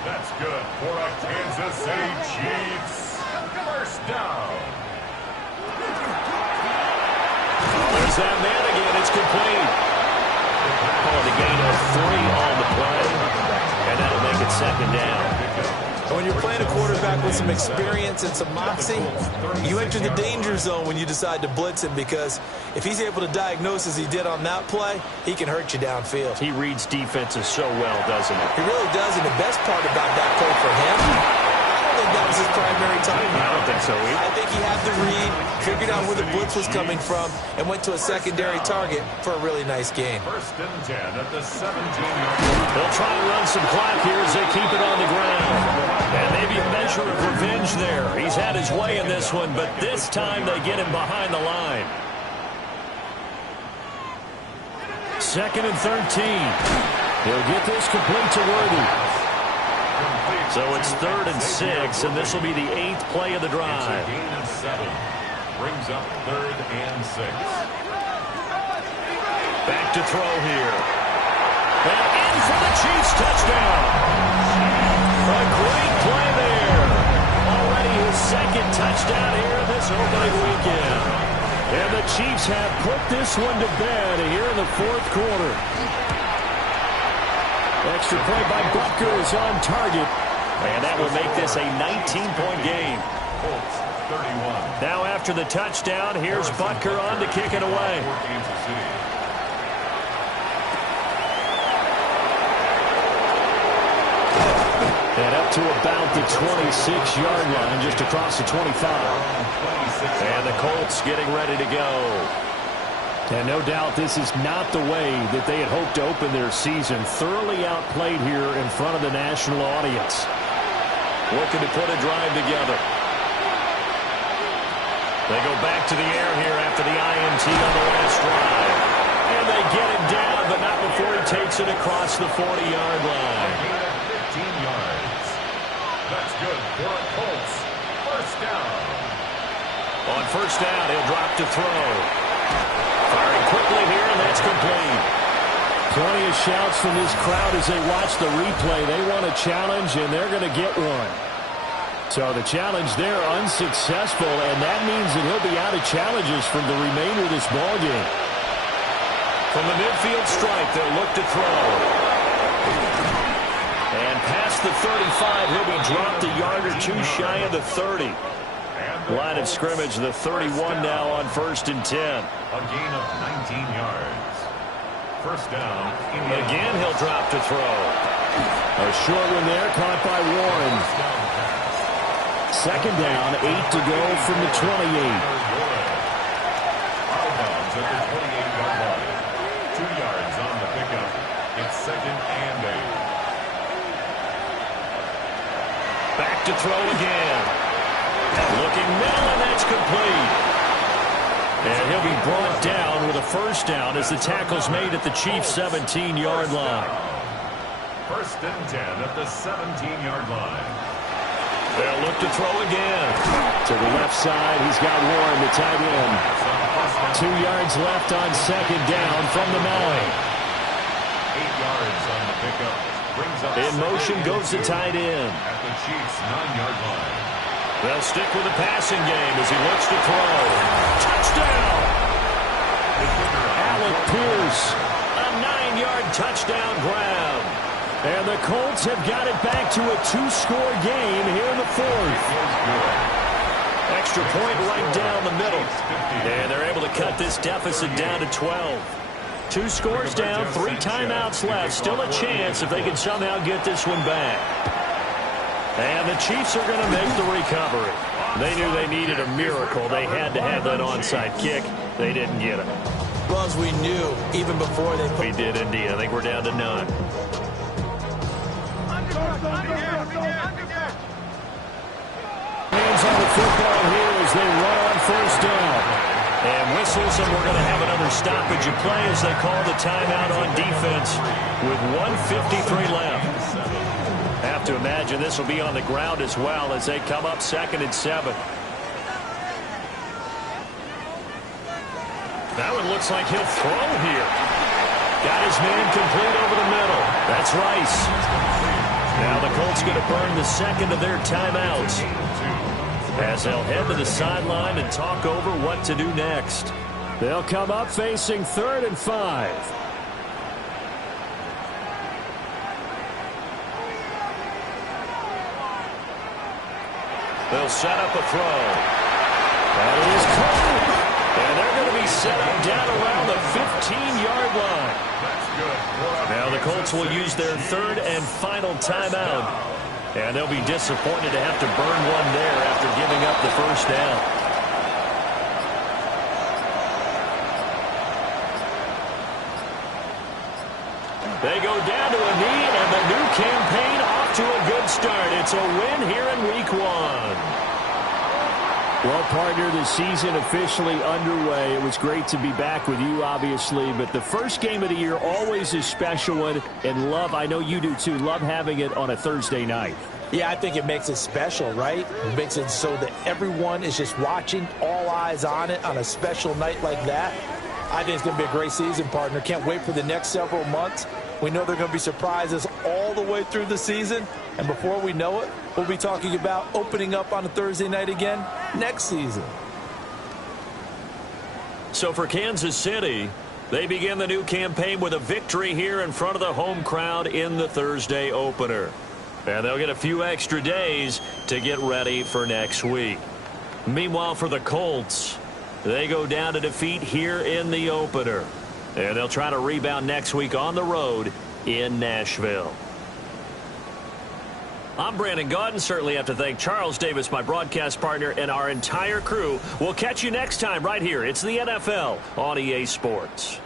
That's good for a Kansas City Chiefs. First down. There's that man again. It's complete. Oh, the gain of 3 on the play. And that'll make it 2nd down. When you're playing a quarterback with some experience and some moxie, you enter the danger zone when you decide to blitz him, because if he's able to diagnose as he did on that play, he can hurt you downfield. He reads defenses so well, doesn't he? He really does, and the best part about that play for him, I don't think that was his primary target. I don't think so either. I think he had to read, figured out where the blitz was coming from, and went to a secondary target for a really nice game. 1st and 10 at the 17-yard line. They'll try to run some clock here as they keep it on the ground. And maybe a measure of revenge there. He's had his way in this one, but this time they get him behind the line. 2nd and 13. He'll get this complete to Worthy. So it's 3rd and 6, and this will be the 8th play of the drive. It's a gain of 7. Brings up 3rd and 6. Back to throw here. And in for the Chiefs touchdown. A great play there. Already his 2nd touchdown here in this opening weekend. And the Chiefs have put this one to bed here in the 4th quarter. Extra point by Butker is on target. And that will make this a 19-point game. Colts 31. Now after the touchdown, here's Butker on to kick it away. Kansas City. And up to about the 26-yard line, just across the 25. And the Colts getting ready to go. And no doubt this is not the way that they had hoped to open their season. Thoroughly outplayed here in front of the national audience. Looking to put a drive together. They go back to the air here after the INT on the last drive. And they get it down, but not before he takes it across the 40-yard line. 15 yards. That's good for a Colts. First down. On first down, he'll drop to throw. Firing quickly here, and that's complete. Plenty of shouts from this crowd as they watch the replay. They want a challenge, and they're going to get one. So the challenge there unsuccessful, and that means that he'll be out of challenges for the remainder of this ballgame. From the midfield stripe, they'll look to throw. And past the 35, he'll be dropped a yard or two shy of the 30. Line of scrimmage, the 31 now on 1st and 10. A gain of 19 yards. First down. Again, he'll drop to throw. A short one there, caught by Warren. 2nd down, 8 to go from the 28. Out of bounds at the 28-yard line. 2 yards on the pickup. It's 2nd and 8. Back to throw again. Looking middle, and that's complete. And he'll be brought down with a first down as the tackle's made at the Chiefs' 17-yard line. 1st and 10 at the 17-yard line. They'll look to throw again. To the left side, he's got Warren, the tight end. 2 yards left on 2nd down from the 9. 8 yards on the pickup. brings up In motion goes the tight end. at the Chiefs' 9-yard line. They'll stick with the passing game as he looks to throw. Touchdown! Alec Pierce, a 9-yard touchdown grab. And the Colts have got it back to a 2-score game here in the fourth. Extra point right down the middle. And they're able to cut this deficit down to 12. 2 scores down, 3 timeouts left. Still a chance if they can somehow get this one back. And the Chiefs are going to make the recovery. They knew they needed a miracle. They had to have that onside kick. They didn't get it. Well, as we knew, even before they... We did indeed. I think we're down to none. Hands on the football here as they run on first down. And whistles, and we're going to have another stoppage of play as they call the timeout on defense with 1:53 left. Have to imagine this will be on the ground as well as they come up 2nd and 7. That one looks like he'll throw here. Got his man complete over the middle. That's Rice. Now the Colts going to burn the second of their timeouts as they'll head to the sideline and talk over what to do next. They'll come up facing 3rd and 5. They'll set up a throw. That is caught. And they're going to be set up down around the 15-yard line. Now the Colts will use their 3rd and final timeout. And they'll be disappointed to have to burn one there after giving up the first down. They go down to a knee, and the new campaign off to a good start. It's a win here in Week 1. Well, partner, the season officially underway. It was great to be back with you, obviously, but the first game of the year always is special one, and love, I know you do too, love having it on a Thursday night. Yeah, I think it makes it special, right? It makes it so that everyone is just watching, all eyes on it on a special night like that. I think it's going to be a great season, partner. Can't wait for the next several months. We know there are going to be surprises all the way through the season. And before we know it, we'll be talking about opening up on a Thursday night again next season. So for Kansas City, they begin the new campaign with a victory here in front of the home crowd in the Thursday opener. And they'll get a few extra days to get ready for next week. Meanwhile, for the Colts, they go down to defeat here in the opener. And they'll try to rebound next week on the road in Nashville. I'm Brandon Gaudin. Certainly have to thank Charles Davis, my broadcast partner, and our entire crew. We'll catch you next time right here. It's the NFL on EA Sports.